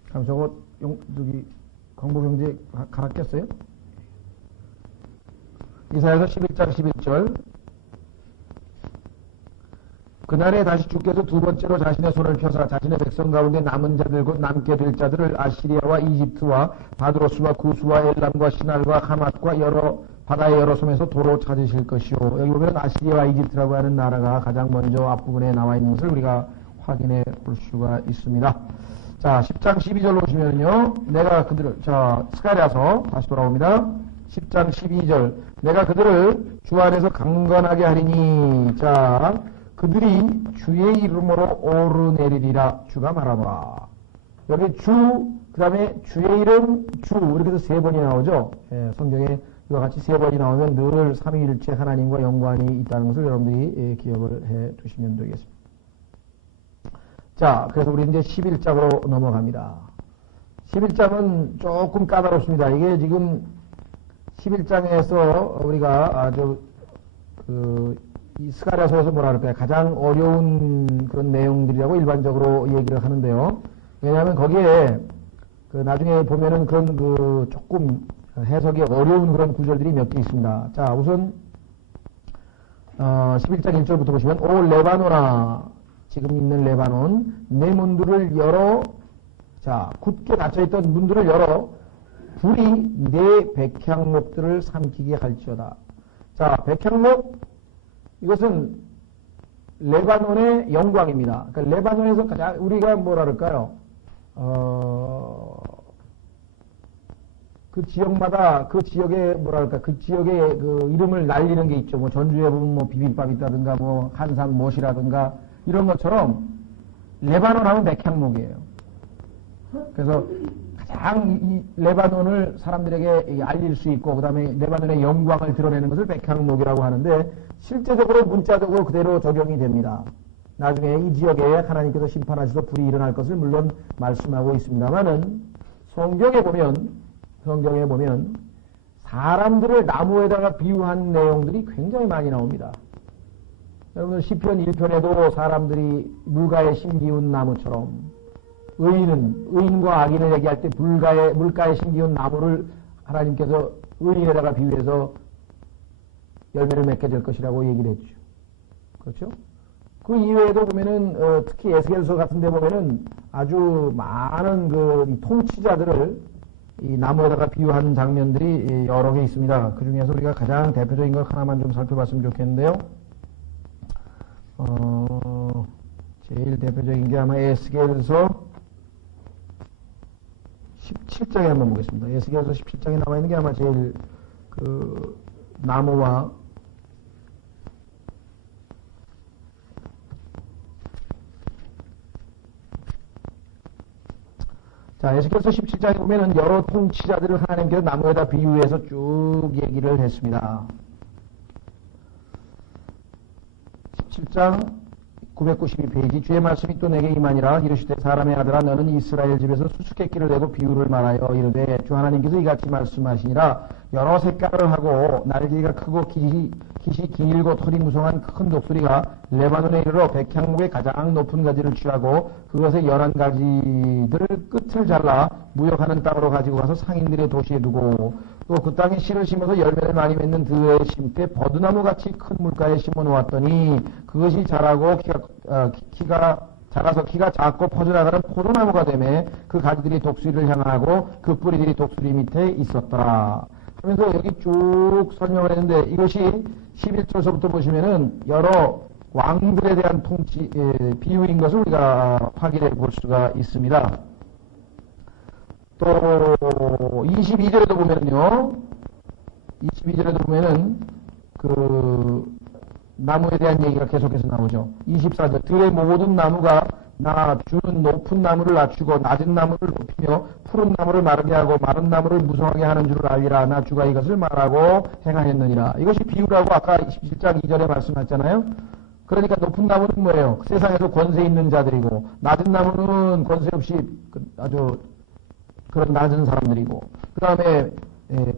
그럼 저거 저기 광고경제 갈아 꼈어요? 이사야서 11장 11절. 그날에 다시 주께서 두 번째로 자신의 손을 펴사 자신의 백성 가운데 남은 자들 곧 남게 될 자들을 아시리아와 이집트와 바드로스와 구스와 엘람과 시날과 하맛과 여러 바다의 여러 섬에서 도로 찾으실 것이요. 여기 보면 아시리아와 이집트라고 하는 나라가 가장 먼저 앞부분에 나와 있는 것을 우리가 확인해 볼 수가 있습니다. 자, 10장 12절로 보시면요. 내가 그들을, 스가랴서 다시 돌아옵니다. 10장 12절. 내가 그들을 주 안에서 강건하게 하리니, 자, 그들이 주의 이름으로 오르내리리라. 주가 말하노라. 여기 주, 그 다음에 주의 이름, 주, 이렇게 해서 세 번이 나오죠. 예, 성경에 이와 같이 세 번이 나오면 늘 삼위일체 하나님과 연관이 있다는 것을 여러분들이 기억을 해 두시면 되겠습니다. 자, 그래서 우리 이제 11장으로 넘어갑니다. 11장은 조금 까다롭습니다. 이게 지금 11장에서 우리가 이 스가랴서에서 뭐라 그럴까요? 가장 어려운 그런 내용들이라고 일반적으로 얘기를 하는데요. 왜냐하면 거기에 나중에 보면은 그런 조금 해석이 어려운 그런 구절들이 몇 개 있습니다. 자, 우선 11장 1절부터 보시면 오 레바노나, 지금 있는 레바논, 내 문들을 열어, 자, 굳게 닫혀있던 문들을 열어 불이 내 백향목들을 삼키게 할지어다. 자, 백향목, 이것은 레바논의 영광입니다. 그러니까 레바논에서 가장 우리가 뭐라 그럴까요? 그 지역마다 그 지역의 뭐랄까 그 지역의 그 이름을 날리는 게 있죠. 뭐 전주에 보면 뭐 비빔밥 있다든가 뭐 한산 못이라든가 이런 것처럼 레바논 하면 백향목이에요. 그래서 가장 이 레바논을 사람들에게 알릴 수 있고 그 다음에 레바논의 영광을 드러내는 것을 백향목이라고 하는데 실제적으로 문자적으로 그대로 적용이 됩니다. 나중에 이 지역에 하나님께서 심판하셔서 불이 일어날 것을 물론 말씀하고 있습니다만은 성경에 보면 사람들을 나무에다가 비유한 내용들이 굉장히 많이 나옵니다. 여러분 시편 1편에도 사람들이 물가에 심기운 나무처럼 의인과 악인을 얘기할 때 물가에 심기운 나무를 하나님께서 의인에다가 비유해서 열매를 맺게 될 것이라고 얘기를 했죠. 그렇죠? 그 이외에도 보면은 특히 에스겔서 같은 데 보면은 아주 많은 이 통치자들을 이 나무에다가 비유하는 장면들이 여러 개 있습니다. 그 중에서 우리가 가장 대표적인 것 하나만 좀 살펴봤으면 좋겠는데요. 제일 대표적인 게 아마 에스겔서 17장에 한번 보겠습니다. 에스겔서 17장에 나와 있는 게 아마 제일 그 나무와 자, 에스겔서 17장에 보면은 여러 통치자들을 하나님께서 나무에다 비유해서 쭉 얘기를 했습니다. 17장 992페이지 주의 말씀이 또 내게 임하니라 이르시되 사람의 아들아 너는 이스라엘 집에서 수수께끼를 내고 비유를 말하여 이르되 주 하나님께서 이같이 말씀하시니라 여러 색깔을 하고 날개가 크고 깃이 길고 털이 무성한 큰 독수리가 레바논에 이르러 백향목의 가장 높은 가지를 취하고 그것의 11가지들 끝을 잘라 무역하는 땅으로 가지고 가서 상인들의 도시에 두고 또 그 땅에 씨를 심어서 열매를 많이 맺는 들에 심되 버드나무같이 큰 물가에 심어 놓았더니 그것이 자라고 자라서 키가 작고 퍼져나가는 포도나무가 되매 그 가지들이 독수리를 향하고 그 뿌리들이 독수리 밑에 있었더라 하면서 여기 쭉 설명을 했는데 이것이 11절서부터 보시면은 여러 왕들에 대한 비유인 것을 우리가 확인해 볼 수가 있습니다. 또 22절에도 보면은요. 22절에도 보면은 그 나무에 대한 얘기가 계속해서 나오죠. 24절 들의 모든 나무가 나 주는 높은 나무를 낮추고 낮은 나무를 높이며 푸른 나무를 마르게 하고 마른 나무를 무성하게 하는 줄을 알리라. 나 주가 이것을 말하고 행하였느니라. 이것이 비유라고 아까 27장 2절에 말씀하셨잖아요. 그러니까 높은 나무는 뭐예요? 세상에서 권세 있는 자들이고 낮은 나무는 권세 없이 아주 그런 낮은 사람들이고 그 다음에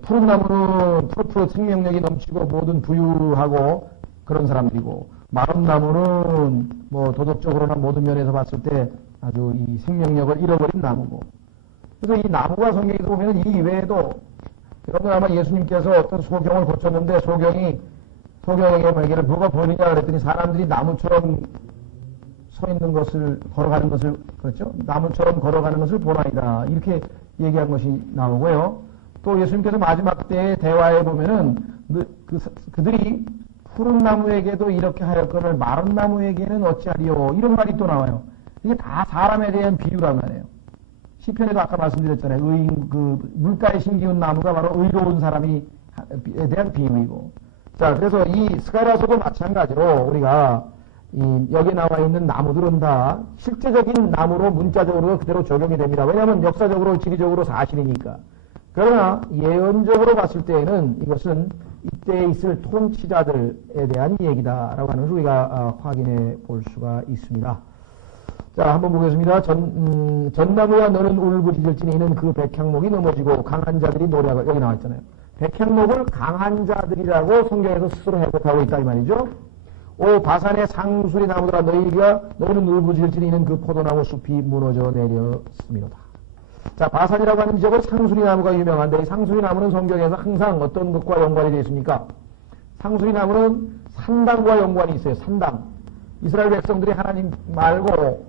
푸른 나무는 푸릇푸릇 생명력이 넘치고 모든 부유하고 그런 사람들이고 마른 나무는 뭐 도덕적으로나 모든 면에서 봤을 때 아주 이 생명력을 잃어버린 나무고 그래서 이 나무가 성경에서 보면 이 이외에도 여러분 아마 예수님께서 어떤 소경을 고쳤는데 소경에게 말기를 뭐가 보이느냐 그랬더니 사람들이 나무처럼 서 있는 것을 걸어가는 것을 그렇죠? 나무처럼 걸어가는 것을 보나이다 이렇게 얘기한 것이 나오고요. 또 예수님께서 마지막 때의 대화에 보면은 그들이 푸른 나무에게도 이렇게 하였거늘 마른 나무에게는 어찌하리요 이런 말이 또 나와요. 이게 다 사람에 대한 비유란 말이에요. 시편에도 아까 말씀드렸잖아요. 물가에 심기운 나무가 바로 의로운 사람에 대한 비유이고. 자, 그래서 이 스가랴서도 마찬가지로 우리가 여기 나와 있는 나무들은 다 실제적인 나무로 문자적으로 그대로 적용이 됩니다. 왜냐하면 역사적으로 지리적으로 사실이니까. 그러나 예언적으로 봤을 때에는 이것은 이때에 있을 통치자들에 대한 얘기다라고 하는 것을 우리가 확인해 볼 수가 있습니다. 자, 한번 보겠습니다. 전나무야 너는 울부짖을지니 이는 그 백향목이 넘어지고 강한 자들이 노래하고 여기 나와 있잖아요. 백향목을 강한 자들이라고 성경에서 스스로 해석하고 있다 이 말이죠. 오 바산의 상수리 나무들아 너희는 울부짖을지니 이는 그 포도나무 숲이 무너져 내렸습니다. 자, 바산이라고 하는 지역은 상수리 나무가 유명한데 이 상수리 나무는 성경에서 항상 어떤 것과 연관이 되어 있습니까? 상수리 나무는 산당과 연관이 있어요. 산당. 이스라엘 백성들이 하나님 말고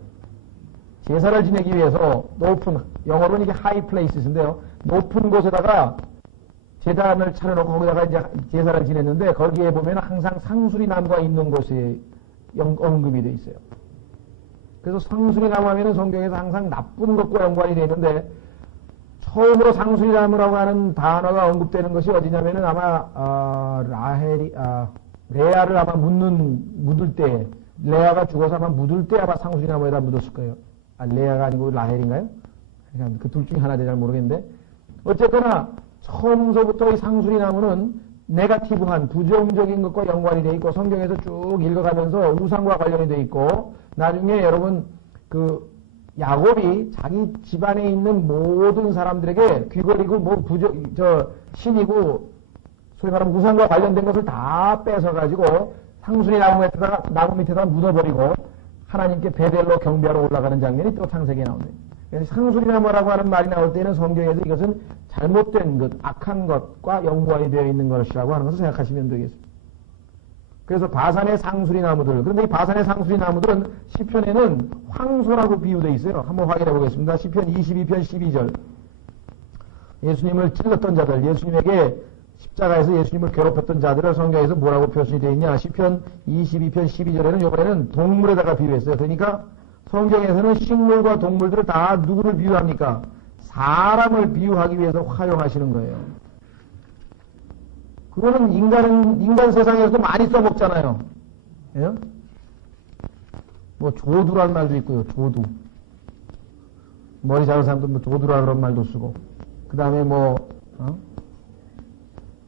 제사를 지내기 위해서 높은, 영어로는 이게 high places인데요. 높은 곳에다가 제단을 차려놓고 거기다가 이제 제사를 지냈는데 거기에 보면 항상 상수리 나무가 있는 곳에 언급이 되어 있어요. 그래서 상수리 나무 하면은 성경에서 항상 나쁜 것과 연관이 되어 있는데 처음으로 상수리 나무라고 하는 단어가 언급되는 것이 어디냐면은 아마 레아를 아마 묻을 때 레아가 죽어서 아마 묻을 때 아마 상수리 나무에다 묻었을 거예요. 레아가 아니고 라헬인가요? 그 둘 중에 하나 잘 모르겠는데 어쨌거나 처음서부터 이 상수리 나무는 네가티브한 부정적인 것과 연관이 되어 있고 성경에서 쭉 읽어가면서 우상과 관련이 되어 있고 나중에 여러분 야곱이 자기 집안에 있는 모든 사람들에게 귀걸이고 신이고 소위 말하면 우상과 관련된 것을 다 뺏어가지고 상수리 나무 밑에다가 묻어버리고 하나님께 베델로 경배하러 올라가는 장면이 또 창세기에 나옵니다. 그래서 상수리 나무라고 하는 말이 나올 때는 성경에서 이것은 잘못된 것, 악한 것과 연관이 되어 있는 것이라고 하는 것을 생각하시면 되겠습니다. 그래서 바산의 상수리 나무들, 그런데 이 바산의 상수리 나무들은 시편에는 황소라고 비유되어 있어요. 한번 확인해 보겠습니다. 시편 22편 12절. 예수님을 찔렀던 자들, 예수님에게 십자가에서 예수님을 괴롭혔던 자들을 성경에서 뭐라고 표현이 되어 있냐. 시편 22편 12절에는 이번에는 동물에다가 비유했어요. 그러니까 성경에서는 식물과 동물들을 다 누구를 비유합니까? 사람을 비유하기 위해서 활용하시는 거예요. 그거는 인간 세상에서도 많이 써먹잖아요. 예? 뭐, 조두란 말도 있고요, 조두. 머리 작은 사람도 뭐, 조두라 그런 말도 쓰고. 그 다음에 뭐,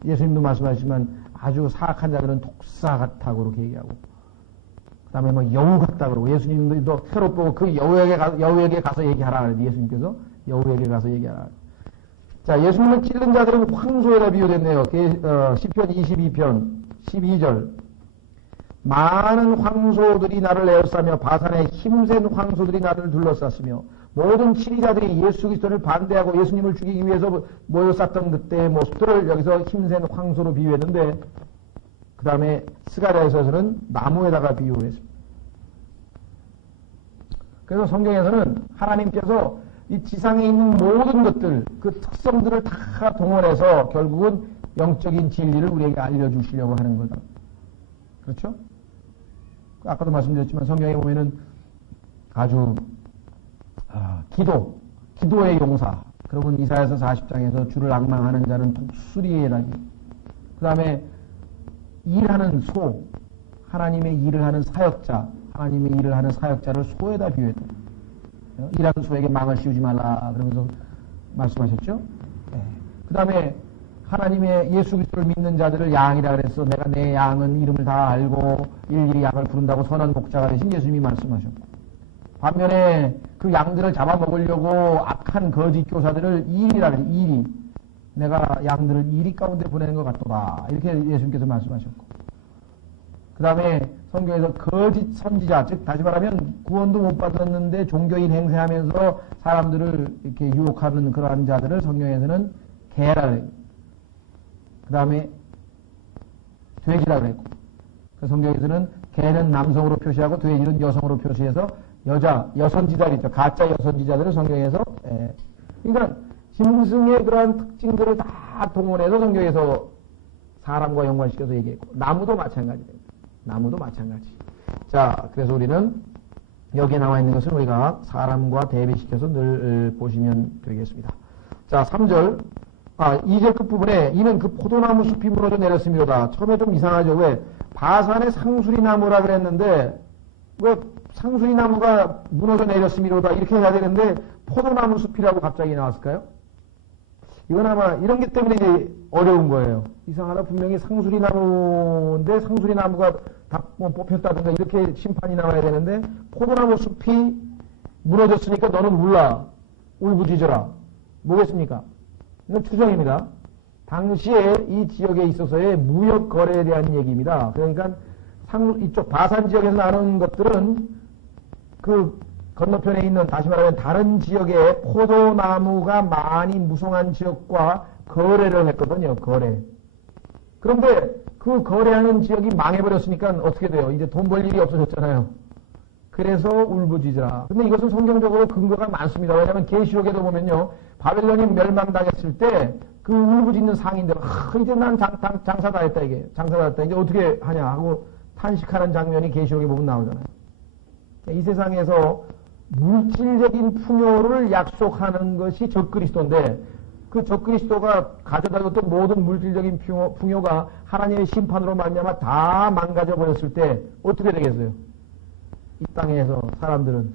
예수님도 말씀하시지만 아주 사악한 자들은 독사 같다고 그렇게 얘기하고. 그 다음에 뭐, 여우 같다 그러고. 예수님도 새로 보고 그 여우에게 가서 얘기하라 그랬는데, 예수님께서 여우에게 가서 얘기하라. 자, 예수님을 찔른 자들은 황소에다 비유됐네요. 시편 22편 12절. 많은 황소들이 나를 에워싸며 바산의 힘센 황소들이 나를 둘러쌌으며 모든 치리자들이 예수 그리스도를 반대하고 예수님을 죽이기 위해서 모여쌌던 그때의 모습들을 여기서 힘센 황소로 비유했는데 그 다음에 스가랴에서는 나무에다가 비유를 했습니다. 그래서 성경에서는 하나님께서 이 지상에 있는 모든 것들, 그 특성들을 다 동원해서 결국은 영적인 진리를 우리에게 알려주시려고 하는 거다. 그렇죠? 아까도 말씀드렸지만 성경에 보면은 아주 기도의 용사. 그러면 이사야서 40장에서 주를 앙망하는 자는 독수리에 나기. 그 다음에 일하는 소, 하나님의 일을 하는 사역자, 하나님의 일을 하는 사역자를 소에다 비유했다. 일하는 소에게 망을 씌우지 말라 그러면서 말씀하셨죠. 네. 그 다음에 하나님의 예수 그리스도를 믿는 자들을 양이라 그래서 내가 내 양은 이름을 다 알고 일일이 양을 부른다고 선한 목자가 되신 예수님이 말씀하셨고, 반면에 그 양들을 잡아먹으려고 악한 거짓 교사들을 일이라 그래. 일이 내가 양들을 일이 가운데 보내는 것 같도다 이렇게 예수님께서 말씀하셨고, 그 다음에 성경에서 거짓 선지자, 즉 다시 말하면 구원도 못 받았는데 종교인 행세하면서 사람들을 이렇게 유혹하는 그러한 자들을 성경에서는 개라 그래요. 그 다음에 돼지라 그랬고, 그 성경에서는 개는 남성으로 표시하고 돼지는 여성으로 표시해서 여선지자들 있죠. 가짜 여선지자들을 성경에서 그러니까 짐승의 그러한 특징들을 다 동원해서 성경에서 사람과 연관시켜서 얘기했고, 나무도 마찬가지입니다. 나무도 마찬가지. 자, 그래서 우리는 여기에 나와 있는 것을 우리가 사람과 대비시켜서 늘 보시면 되겠습니다. 자, 3절. 2절 끝부분에 이는 그 포도나무 숲이 무너져 내렸습니다. 처음에 좀 이상하죠. 왜? 바산의 상수리나무라 그랬는데 왜 상수리나무가 무너져 내렸습니다. 이렇게 해야 되는데 포도나무 숲이라고 갑자기 나왔을까요? 이건 아마 이런 게 때문에 이제 어려운 거예요. 이상하다. 분명히 상수리나무인데 상수리나무가 다 뽑혔다든가 이렇게 심판이 나와야 되는데 포도나무 숲이 무너졌으니까 너는 울부짖어라. 뭐겠습니까? 이건 추정입니다. 당시에 이 지역에 있어서의 무역 거래에 대한 얘기입니다. 그러니까 이쪽 바산 지역에서 나오는 것들은 그 건너편에 있는 다시 말하면 다른 지역에 포도나무가 많이 무성한 지역과 거래를 했거든요. 거래. 그런데 그 거래하는 지역이 망해버렸으니까 어떻게 돼요? 이제 돈 벌 일이 없어졌잖아요. 그래서 울부짖으라. 근데 이것은 성경적으로 근거가 많습니다. 왜냐하면 계시록에도 보면요, 바벨론이 멸망당했을 때 그 울부짖는 상인들, 이제 난 장사다 했다 이게. 장사다 했다. 이제 어떻게 하냐 하고 탄식하는 장면이 계시록에 보면 나오잖아요. 이 세상에서 물질적인 풍요를 약속하는 것이 적그리스도인데 그 적그리스도가 가져다 줬던 모든 물질적인 풍요가 하나님의 심판으로 말미암아 다 망가져 버렸을 때 어떻게 되겠어요? 이 땅에서 사람들은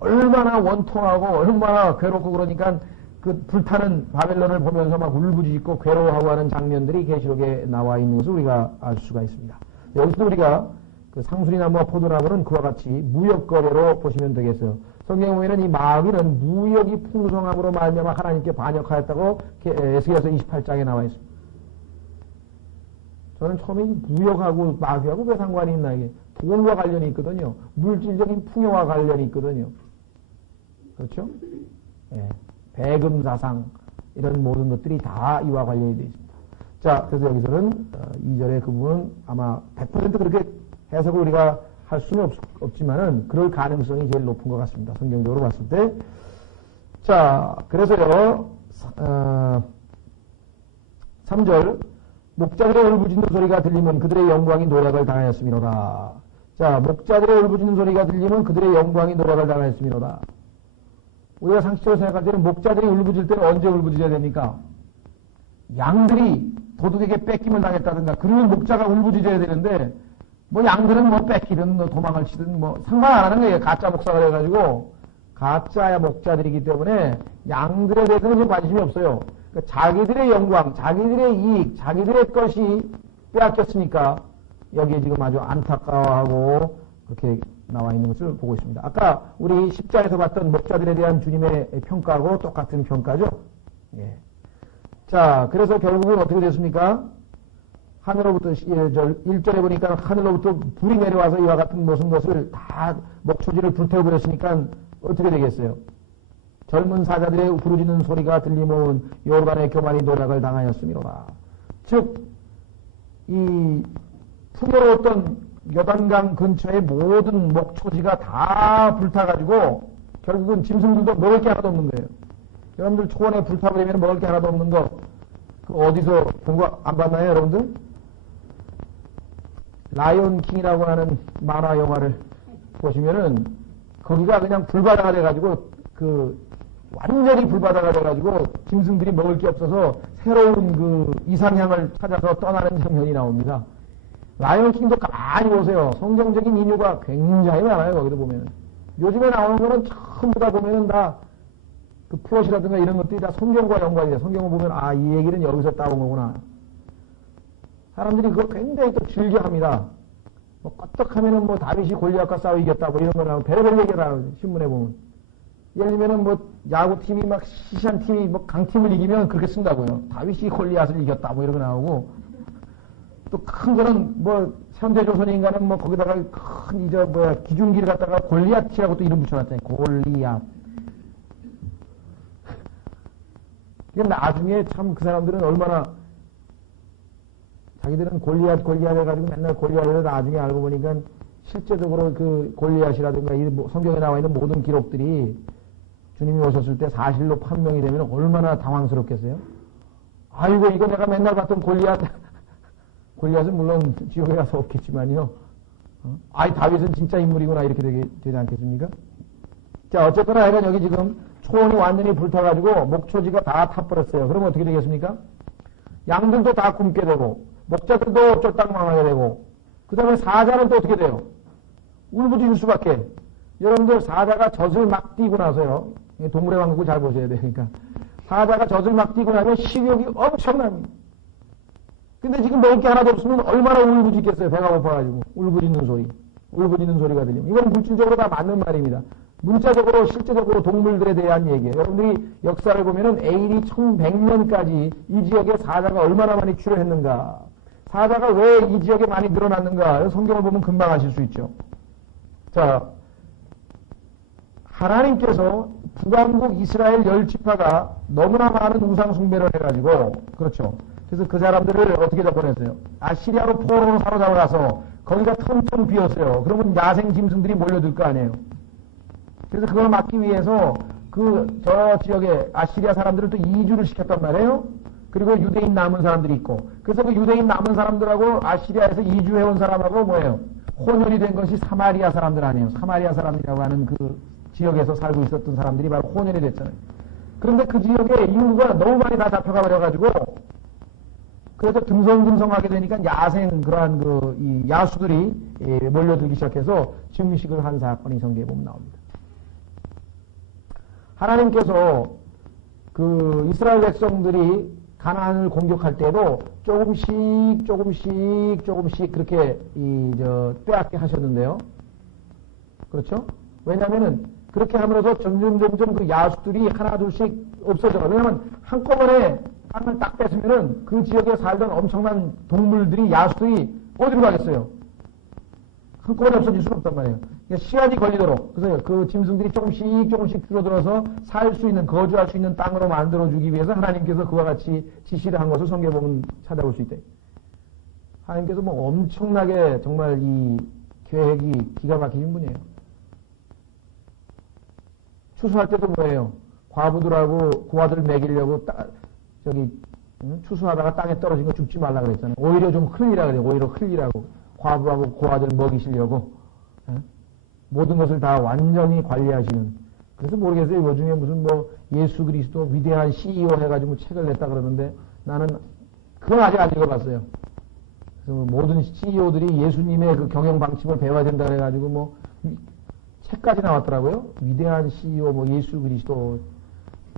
얼마나 원통하고 얼마나 괴롭고 그러니까 그 불타는 바벨론을 보면서 막 울부짖고 괴로워하고 하는 장면들이 계시록에 나와 있는 것을 우리가 알 수가 있습니다. 여기서 우리가 그 상수리나무와 포도나무는 그와 같이 무역거래로 보시면 되겠어요. 성경에 보면 이 마귀는 무역이 풍성함으로 말미암아 하나님께 반역하였다고 에스겔서 28장에 나와 있습니다. 저는 처음에 무역하고 마귀하고 왜 상관이 있나 이게 돈과 관련이 있거든요. 물질적인 풍요와 관련이 있거든요. 그렇죠? 예. 배금사상 이런 모든 것들이 다 이와 관련이 되어 있습니다. 자, 그래서 여기서는 2절의 그 부분은 아마 100% 그렇게 해석을 우리가 할 수는 없지만은 그럴 가능성이 제일 높은 것 같습니다. 성경적으로 봤을 때. 자, 그래서요, 3절, 목자들의 울부짖는 소리가 들리면 그들의 영광이 노략을 당하였음이로다. 자, 목자들의 울부짖는 소리가 들리면 그들의 영광이 노력을 당하였음이로다. 우리가 상식적으로 생각할 때는 목자들이 울부짖을 때는 언제 울부짖어야 됩니까? 양들이 도둑에게 뺏김을 당했다든가 그러면 목자가 울부짖어야 되는데 뭐 양들은 뭐 뺏기든 뭐 도망을 치든 뭐 상관 안 하는 거예요. 가짜 목사가 돼가지고 가짜 목자들이기 때문에 양들에 대해서는 지금 관심이 없어요. 그러니까 자기들의 영광, 자기들의 이익, 자기들의 것이 빼앗겼으니까 여기에 지금 아주 안타까워하고 그렇게 나와 있는 것을 보고 있습니다. 아까 우리 10장에서 봤던 목자들에 대한 주님의 평가하고 똑같은 평가죠. 예. 자, 그래서 결국은 어떻게 됐습니까? 하늘로부터 1절에 보니까 하늘로부터 불이 내려와서 이와 같은 모든 것을 다 목초지를 불태워버렸으니까 어떻게 되겠어요? 젊은 사자들의 부르짖는 소리가 들리면 요르단의 교만이 노략을 당하였음이로다. 즉, 이 풍요로웠던 요단강 근처의 모든 목초지가 다 불타가지고 결국은 짐승들도 먹을 게 하나도 없는 거예요. 여러분들 초원에 불타버리면 먹을 게 하나도 없는 거, 그 어디서 본 거 안 봤나요, 여러분들? 라이온 킹이라고 하는 만화 영화를 보시면은 거기가 그냥 불바다가 돼가지고 완전히 불바다가 돼가지고 짐승들이 먹을 게 없어서 새로운 그 이상향을 찾아서 떠나는 장면이 나옵니다. 라이온 킹도 가만히 보세요. 성경적인 인유가 굉장히 많아요. 거기도 보면은. 요즘에 나오는 거는 전부 다 보면은 다 그 플롯이라든가 이런 것들이 다 성경과 연관이 돼요. 성경을 보면 아, 이 얘기는 여기서 따온 거구나. 사람들이 그걸 굉장히 또 즐겨합니다. 뭐 껐떡하면은 뭐 다윗이 골리앗과 싸워 이겼다 뭐 이런 거 나오고 별의별 얘기가 나와요. 신문에 보면. 예를 들면은 뭐 야구팀이 막 시시한 팀이 뭐 강팀을 이기면 그렇게 쓴다고요. 다윗이 골리앗을 이겼다 뭐 이런 거 나오고 또 큰 거는 뭐 현대조선인가는 뭐 거기다가 큰 기중기를 갖다가 골리앗이라고 또 이름 붙여놨잖아요. 골리앗. 이게 나중에 참 그 사람들은 얼마나 자기들은 골리앗 해가지고 맨날 골리앗을 나중에 알고 보니까 실제적으로 그 골리앗이라든가 이 성경에 나와 있는 모든 기록들이 주님이 오셨을 때 사실로 판명이 되면 얼마나 당황스럽겠어요? 아이고, 이거 내가 맨날 봤던 골리앗은 물론 지옥에 가서 없겠지만요. 아이, 다윗은 진짜 인물이구나, 이렇게 되지 않겠습니까? 자, 어쨌거나 하여간 여기 지금 초원이 완전히 불타가지고 목초지가 다 타버렸어요. 그러면 어떻게 되겠습니까? 양들도 다 굶게 되고, 목자들도 쫄딱 망하게 되고, 그 다음에 사자는 또 어떻게 돼요? 울부짖을 수밖에. 여러분들 사자가 젖을 막 띄고 나서요. 동물의 왕국을 잘 보셔야 돼요. 그러니까 사자가 젖을 막 띄고 나면 식욕이 엄청납니다. 근데 지금 먹을 게 하나도 없으면 얼마나 울부짖겠어요. 배가 고파가지고. 울부짖는 소리가 들리면. 이건 물질적으로 다 맞는 말입니다. 문자적으로 실제적으로 동물들에 대한 얘기예요. 여러분들이 역사를 보면은 AD 1100년까지 이 지역에 사자가 얼마나 많이 출현했는가. 사자가 왜 이 지역에 많이 늘어났는가. 성경을 보면 금방 아실 수 있죠. 자, 하나님께서 북왕국 이스라엘 10지파가 너무나 많은 우상 숭배를 해가지고, 그렇죠. 그래서 그 사람들을 어떻게 다 보냈어요? 아시리아로 포로로 사로잡아가서 거기가 텅텅 비었어요. 그러면 야생 짐승들이 몰려들 거 아니에요. 그래서 그걸 막기 위해서 저 지역에 아시리아 사람들을 또 이주를 시켰단 말이에요. 그리고 유대인 남은 사람들이 있고. 그래서 그 유대인 남은 사람들하고 아시리아에서 이주해온 사람하고 뭐예요? 혼혈이 된 것이 사마리아 사람들 아니에요. 사마리아 사람들이라고 하는 그 지역에서 살고 있었던 사람들이 바로 혼혈이 됐잖아요. 그런데 그 지역에 인구가 너무 많이 다 잡혀가 버려가지고 그래서 듬성듬성하게 되니까 야생 그러한 이 야수들이 몰려들기 시작해서 증식을 한 사건이 성경에 보면 나옵니다. 하나님께서 그 이스라엘 백성들이 가나안을 공격할 때도 조금씩 그렇게 빼앗게 하셨는데요. 그렇죠? 왜냐면은 그렇게 함으로써 점점 그 야수들이 하나둘씩 없어져요. 왜냐면 한꺼번에 땅을 딱 뺏으면은 그 지역에 살던 엄청난 동물들이 야수들이 어디로 가겠어요? 한꺼번에 없어질 수는 없단 말이에요. 그러니까 시간이 걸리도록. 그래서 그 짐승들이 조금씩 줄어들어서 살 수 있는, 거주할 수 있는 땅으로 만들어주기 위해서 하나님께서 그와 같이 지시를 한 것을 성경에 보면 찾아볼 수 있대. 하나님께서 뭐 엄청나게 정말 이 계획이 기가 막히신 분이에요. 추수할 때도 뭐예요? 과부들하고 고아들 먹이려고 추수하다가 땅에 떨어진 거 죽지 말라 그랬잖아요. 오히려 좀 흘리라 그래요. 오히려 흘리라고. 과부하고 고아들 먹이시려고. 모든 것을 다 완전히 관리하시는. 그래서 모르겠어요. 요즘에 무슨 뭐 예수 그리스도 위대한 CEO 해가지고 책을 냈다 그러는데 나는 그건 아직 안 읽어봤어요. 그래서 모든 CEO들이 예수님의 그 경영 방침을 배워야 된다 그래가지고 뭐 책까지 나왔더라고요. 위대한 CEO 뭐 예수 그리스도.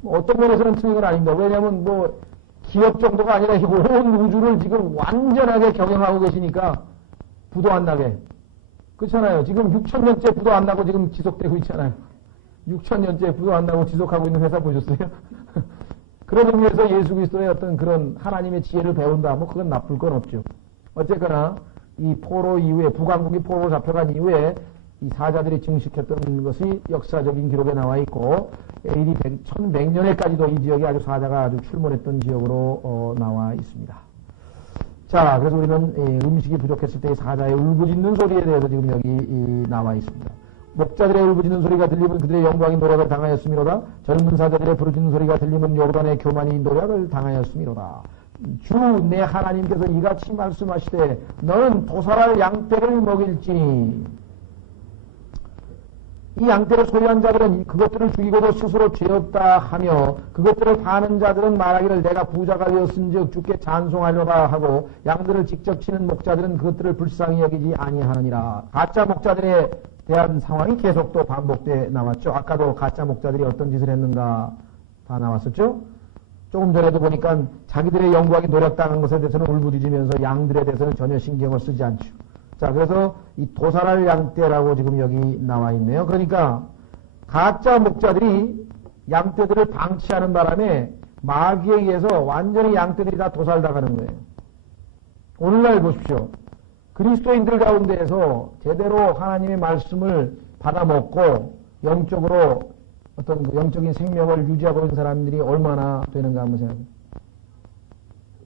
뭐 어떤 면에서는 틀린 건 아닙니다. 왜냐하면 뭐 기업 정도가 아니라 온 우주를 지금 완전하게 경영하고 계시니까 부도 안 나게. 그렇잖아요. 지금 6,000년째 부도 안 나고 지금 지속되고 있잖아요. 6,000년째 부도 안 나고 지속하고 있는 회사 보셨어요? 그런 의미에서 예수 그리스도의 어떤 그런 하나님의 지혜를 배운다. 뭐 그건 나쁠 건 없죠. 어쨌거나 이 포로 이후에 북왕국이 포로로 잡혀간 이후에 이 사자들이 증식했던 것이 역사적인 기록에 나와 있고 AD 1100년에까지도 이 지역이 아주 사자가 아주 출몰했던 지역으로 나와 있습니다. 자, 그래서 우리는 음식이 부족했을 때 사자의 울부짖는 소리에 대해서 지금 여기 나와 있습니다. 목자들의 울부짖는 소리가 들리면 그들의 영광이 노력을 당하였음이로다. 젊은 사자들의 부르짖는 소리가 들리면 요르단의 교만이 노력을 당하였음이로다. 주 내 하나님께서 이같이 말씀하시되 너는 도살할 양떼를 먹일지니. 이 양떼를 소유한 자들은 그것들을 죽이고도 스스로 죄 없다 하며 그것들을 파는 자들은 말하기를 내가 부자가 되었은즉 주께 찬송하려다 하고 양들을 직접 치는 목자들은 그것들을 불쌍히 여기지 아니하느니라. 가짜 목자들에 대한 상황이 계속 또 반복돼 나왔죠. 아까도 가짜 목자들이 어떤 짓을 했는가 다 나왔었죠. 조금 전에도 보니까 자기들의 영광이 노력당한 것에 대해서는 울부짖으면서 양들에 대해서는 전혀 신경을 쓰지 않죠. 자, 그래서 이 도살할 양떼라고 지금 여기 나와 있네요. 그러니까 가짜 목자들이 양떼들을 방치하는 바람에 마귀에 의해서 완전히 양떼들이 다 도살당하는 거예요. 오늘날 보십시오. 그리스도인들 가운데에서 제대로 하나님의 말씀을 받아먹고 영적으로 어떤 영적인 생명을 유지하고 있는 사람들이 얼마나 되는가 한번 생각해보세요.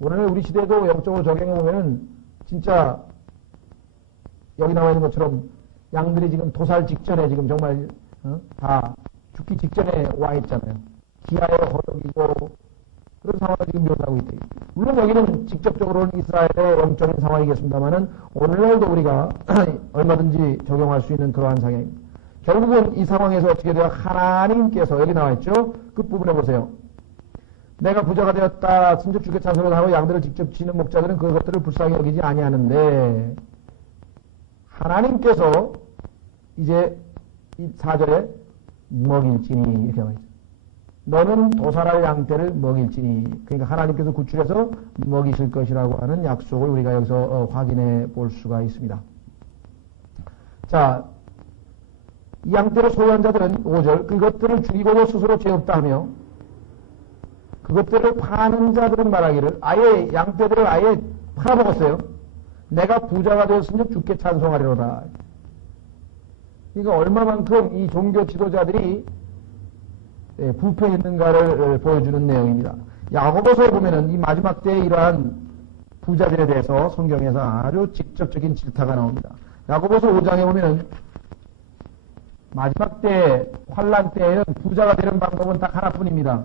오늘 우리 시대도 영적으로 적용해보면 진짜 여기 나와 있는 것처럼 양들이 지금 도살 직전에 지금 정말 다 죽기 직전에 와 있잖아요. 기아에 허덕이고 그런 상황을 지금 묘사하고 있다. 물론 여기는 직접적으로는 이스라엘의 영적인 상황이겠습니다만은 오늘날도 우리가 얼마든지 적용할 수 있는 그러한 상황입니다. 결국은 이 상황에서 어떻게 돼요? 하나님께서 여기 나와 있죠. 끝부분에 보세요. 내가 부자가 되었다. 승적 주께 찬송을 하고 양들을 직접 치는 목자들은 그것들을 불쌍히 여기지 아니하는데 하나님께서 이제 이 4절에 먹일지니 이렇게 나와 있죠. 너는 도살할 양떼를 먹일지니. 그러니까 하나님께서 구출해서 먹이실 것이라고 하는 약속을 우리가 여기서 확인해 볼 수가 있습니다. 자, 이 양떼를 소유한 자들은 5절 그것들을 죽이고도 스스로 죄 없다 하며 그것들을 파는 자들은 말하기를 아예 양떼들을 아예 팔아먹었어요. 내가 부자가 되었으면 주께 찬송하리로다. 그러니까 얼마만큼 이 종교 지도자들이 부패했는가를 보여주는 내용입니다. 야고보서에 보면은 이 마지막 때에 이러한 부자들에 대해서 성경에서 아주 직접적인 질타가 나옵니다. 야고보서 5장에 보면은 마지막 때 환란 때에는 부자가 되는 방법은 딱 하나뿐입니다.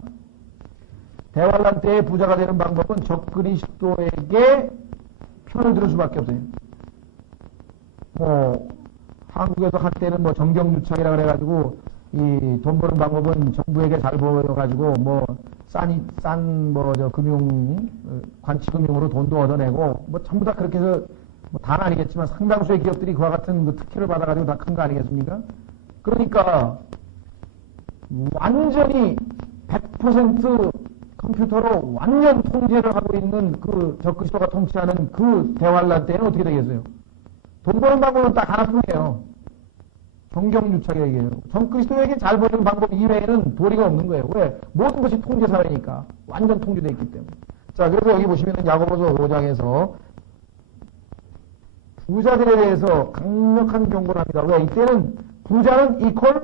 대환란 때에 부자가 되는 방법은 적그리스도에게 편을 들을 수밖에 없어요. 뭐 한국에도 한때는 뭐 정경유착이라 그래가지고 이 돈 버는 방법은 정부에게 잘 보여가지고 뭐 싼 뭐 저 금융 관치금융으로 돈도 얻어내고 뭐 전부 다 그렇게 해서 뭐 다는 아니겠지만 상당수의 기업들이 그와 같은 그 특혜를 받아가지고 다 큰 거 아니겠습니까? 그러니까 완전히 100% 컴퓨터로 완전 통제를 하고 있는 그 적그리스도가 통치하는 그 대환란 때는 어떻게 되겠어요? 돈 버는 방법은 딱 하나뿐이에요. 정경유착에 얘기해요. 적그리스도에게 잘 버리는 방법 이외에는 도리가 없는 거예요. 왜? 모든 것이 통제사회니까. 완전 통제되어 있기 때문에. 자, 그래서 여기 보시면 야고보서 5장에서 부자들에 대해서 강력한 경고를 합니다. 왜? 이때는 부자는 이퀄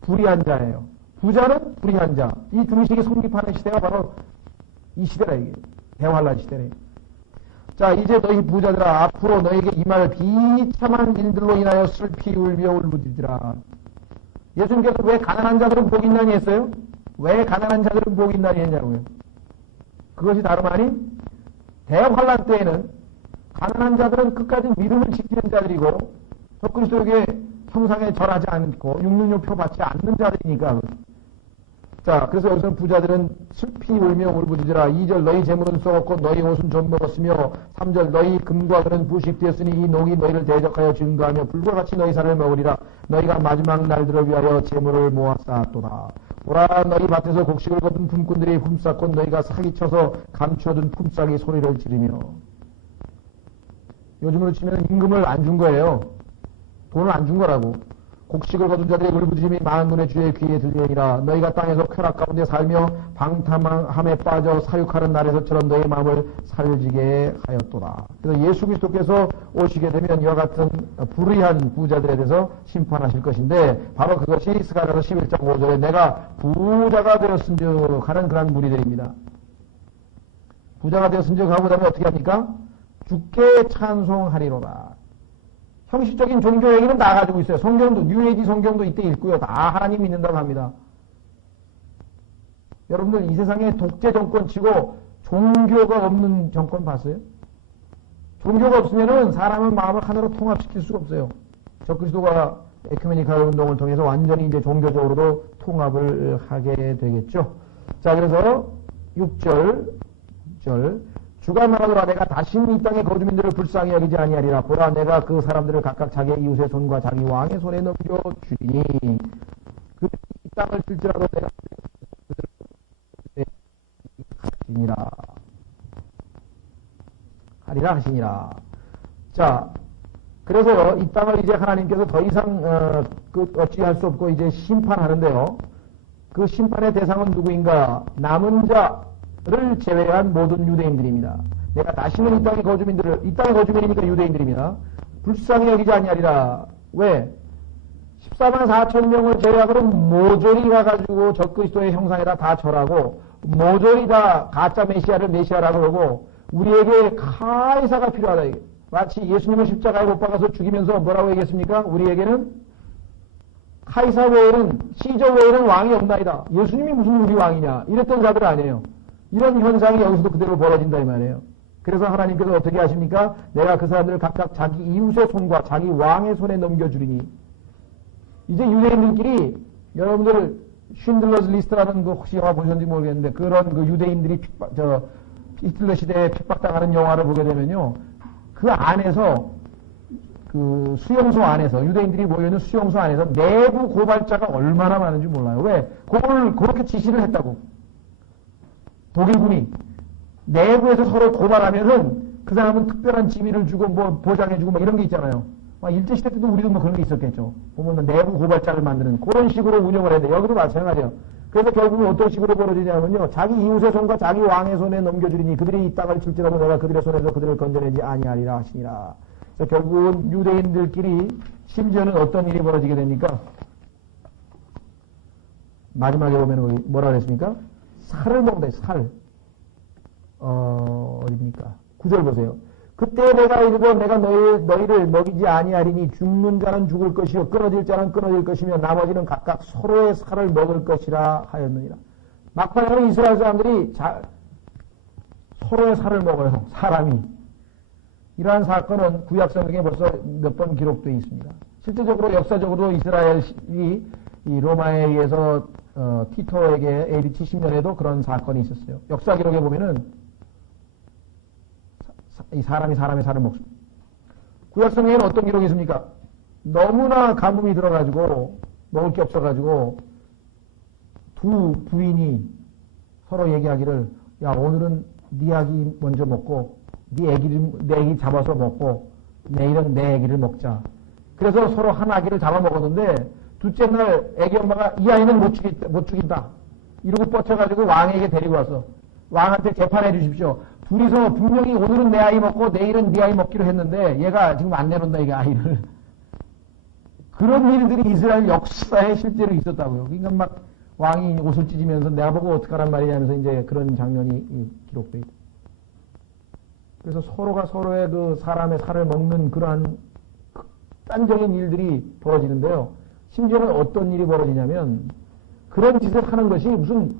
불의한 자예요. 부자는 불의한 자. 이 두 식이 성립하는 시대가 바로 이 시대라 이게. 대환란 시대네. 자, 이제 너희 부자들아 앞으로 너에게 임할 비참한 일들로 인하여 슬피 울며 울부짖으라. 예수님께서 왜 가난한 자들은 복이 있나니 했어요? 왜 가난한 자들은 복이 있나니 했냐고요. 그것이 다름 아닌 대환란 때에는 가난한 자들은 끝까지 믿음을 지키는 자들이고 적그리스도에게 형상에 절하지 않고 육륜요표 받지 않는 자들이니까. 자, 그래서 여기서 부자들은 슬피 울며 울부짖으라. 2절 너희 재물은 썩었고 너희 옷은 좀 먹었으며 3절 너희 금과 금은 부식되었으니 이 녹이 너희를 대적하여 증거하며 불과 같이 너희 살을 먹으리라. 너희가 마지막 날들을 위하여 재물을 모아 쌓았도다. 보라 너희 밭에서 곡식을 거둔 품꾼들이 품삯고 너희가 사기쳐서 감추어둔 품삯이 소리를 지르며. 요즘으로 치면 임금을 안 준 거예요. 돈을 안 준 거라고. 곡식을 거둔 자들의 울부짖음이 만군의 주의 귀에 들리니라. 너희가 땅에서 쾌락 가운데 살며 방탕함에 빠져 사육하는 날에서처럼 너희 마음을 살지게 하였도다. 그래서 예수 그리스도께서 오시게 되면 이와 같은 불의한 부자들에 대해서 심판하실 것인데 바로 그것이 스가랴서 11장 5절에 내가 부자가 되었은즉 하는 그런 무리들입니다. 부자가 되었은즉 하고 나면 어떻게 합니까? 주께 찬송하리로다. 형식적인 종교 얘기는 다 가지고 있어요. 성경도, 뉴에이지 성경도 이때 읽고요. 다 하나님 믿는다고 합니다. 여러분들 이 세상에 독재 정권 치고 종교가 없는 정권 봤어요? 종교가 없으면은 사람의 마음을 하나로 통합시킬 수가 없어요. 적그리스도가 에큐메니칼 운동을 통해서 완전히 이제 종교적으로도 통합을 하게 되겠죠. 자, 그래서 6절, 주가 말하더라. 내가 다시는 이 땅의 거주민들을 불쌍히 여기지 아니하리라. 보라 내가 그 사람들을 각각 자기 이웃의 손과 자기 왕의 손에 넘겨주리니 그 이 땅을 줄지라도 내가 하리라 하시니라. 자, 그래서 이 땅을 이제 하나님께서 더 이상 어찌할 수 없고 이제 심판하는데요. 그 심판의 대상은 누구인가? 남은 자를 제외한 모든 유대인들입니다. 내가 다시는 이 땅의 거주민들을, 이 땅의 거주민이니까 유대인들입니다. 불쌍히 여기지 아니하리라. 왜? 14만 4천 명을 제외하고는 모조리 가가지고 적그리스도의 형상에다 다 절하고 모조리 다 가짜 메시아를 메시아라고 그러고 우리에게 카이사가 필요하다. 이게. 마치 예수님을 십자가에 못 박아서 죽이면서 뭐라고 얘기했습니까? 우리에게는 카이사 외에는, 시저 외에는 왕이 없나이다. 예수님이 무슨 우리 왕이냐. 이랬던 자들 아니에요. 이런 현상이 여기서도 그대로 벌어진다 이 말이에요. 그래서 하나님께서 어떻게 하십니까? 내가 그 사람들을 각각 자기 이웃의 손과 자기 왕의 손에 넘겨주리니. 이제 유대인들끼리 여러분들 쉰들러스 리스트라는 거 혹시 영화 보셨는지 모르겠는데 그런 그 유대인들이 히틀러 시대에 핍박당하는 영화를 보게 되면요. 그 안에서 그 수용소 안에서 유대인들이 모여있는 수용소 안에서 내부 고발자가 얼마나 많은지 몰라요. 왜? 그걸 그렇게 지시를 했다고. 독일군이 내부에서 서로 고발하면은 그 사람은 특별한 지위를 주고 뭐 보장해주고 뭐 이런 게 있잖아요. 일제시대 때도 우리도 뭐 그런 게 있었겠죠. 보면 내부 고발자를 만드는 그런 식으로 운영을 해야 돼. 여기도 마찬가지예요. 그래서 결국은 어떤 식으로 벌어지냐면요. 자기 이웃의 손과 자기 왕의 손에 넘겨주리니 그들이 이 땅을 칠지라도 내가 그들의 손에서 그들을 건져내지 아니하리라 하시니라. 그래서 결국은 유대인들끼리 심지어는 어떤 일이 벌어지게 됩니까? 마지막에 보면 뭐라 그랬습니까? 살을 먹는다. 살. 어딥니까? 9절 보세요. 그때 내가 이르고 내가 너희를 먹이지 아니하리니 죽는 자는 죽을 것이요 끊어질 자는 끊어질 것이며 나머지는 각각 서로의 살을 먹을 것이라 하였느니라. 막판에는 이스라엘 사람들이 서로의 살을 먹어요. 사람이. 이러한 사건은 구약 성경에 벌써 몇 번 기록되어 있습니다. 실제적으로 역사적으로 이스라엘이 이 로마에 의해서 티토에게 AD 70년에도 그런 사건이 있었어요. 역사 기록에 보면은 이 사람이 사람의 살을 먹습니다. 구약 성경에는 어떤 기록이 있습니까? 너무나 가뭄이 들어가지고 먹을 게 없어가지고 두 부인이 서로 얘기하기를 야 오늘은 네 아기 먼저 먹고 네 애기 잡아서 먹고 내일은 내 애기를 먹자. 그래서 서로 한 아기를 잡아먹었는데 둘째 날 애기 엄마가 이 아이는 못 죽인다. 이러고 뻗쳐가지고 왕에게 데리고 와서 왕한테 재판해 주십시오. 둘이서 분명히 오늘은 내 아이 먹고 내일은 네 아이 먹기로 했는데 얘가 지금 안 내놓는다 이게 아이를. 그런 일들이 이스라엘 역사에 실제로 있었다고요. 그러니까 막 왕이 옷을 찢으면서 내가 보고 어떡하란 말이냐 하면서 이제 그런 장면이 기록되어 있다. 그래서 서로가 서로의 그 사람의 살을 먹는 그러한 극단적인 일들이 벌어지는데요. 심지어는 어떤 일이 벌어지냐면 그런 짓을 하는 것이 무슨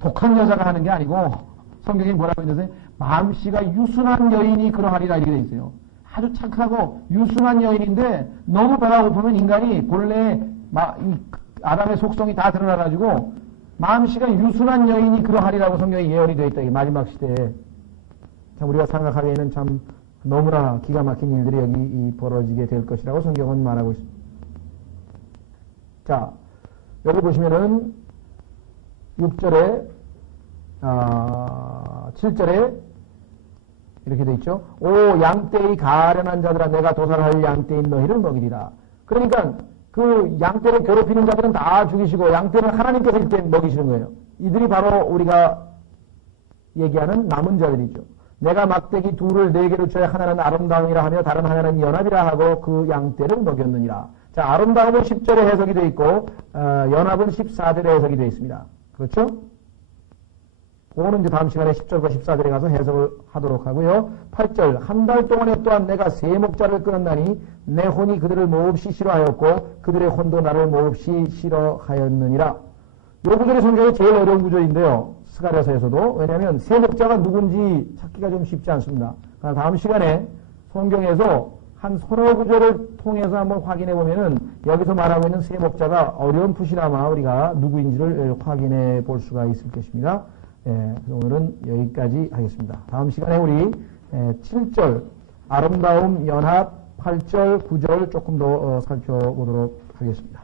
독한 여자가 하는 게 아니고 성경이 뭐라고 했는데 마음씨가 유순한 여인이 그러하리라 이렇게 되어 있어요. 아주 착하고 유순한 여인인데 너무 배가 고프면 인간이 본래 아담의 속성이 다 드러나가지고 마음씨가 유순한 여인이 그러하리라고 성경에 예언이 되어 있다. 이 마지막 시대에. 참 우리가 생각하기에는 참 너무나 기가 막힌 일들이 여기 벌어지게 될 것이라고 성경은 말하고 있습니다. 자, 여기 보시면은 6절에 7절에 이렇게 돼 있죠. 오 양떼의 가련한 자들아 내가 도살할 양떼인 너희를 먹이리라. 그러니까 그 양떼를 괴롭히는 자들은 다 죽이시고 양떼는 하나님께서 일단 먹이시는 거예요. 이들이 바로 우리가 얘기하는 남은 자들이죠. 내가 막대기 둘을 네 개로 쳐야 하나는 아름다움이라 하며 다른 하나는 연합이라 하고 그 양떼를 먹였느니라. 자, 아름다움은 10절에 해석이 되어 있고 연합은 14절에 해석이 되어 있습니다. 그렇죠? 그거는 이제 다음 시간에 10절과 14절에 가서 해석을 하도록 하고요. 8절 한 달 동안에 또한 내가 세 목자를 끊었나니 내 혼이 그들을 몹시 싫어하였고 그들의 혼도 나를 몹시 싫어하였느니라. 요 구절이 성경의 제일 어려운 구절인데요. 스가랴서에서도. 왜냐하면 세 목자가 누군지 찾기가 좀 쉽지 않습니다. 다음 시간에 성경에서 한 서너 구절을 통해서 한번 확인해 보면은 여기서 말하고 있는 세 목자가 어렴풋이나마 우리가 누구인지를 확인해 볼 수가 있을 것입니다. 예, 그래서 오늘은 여기까지 하겠습니다. 다음 시간에 우리 7절 아름다움 연합 8절 9절 조금 더 살펴보도록 하겠습니다.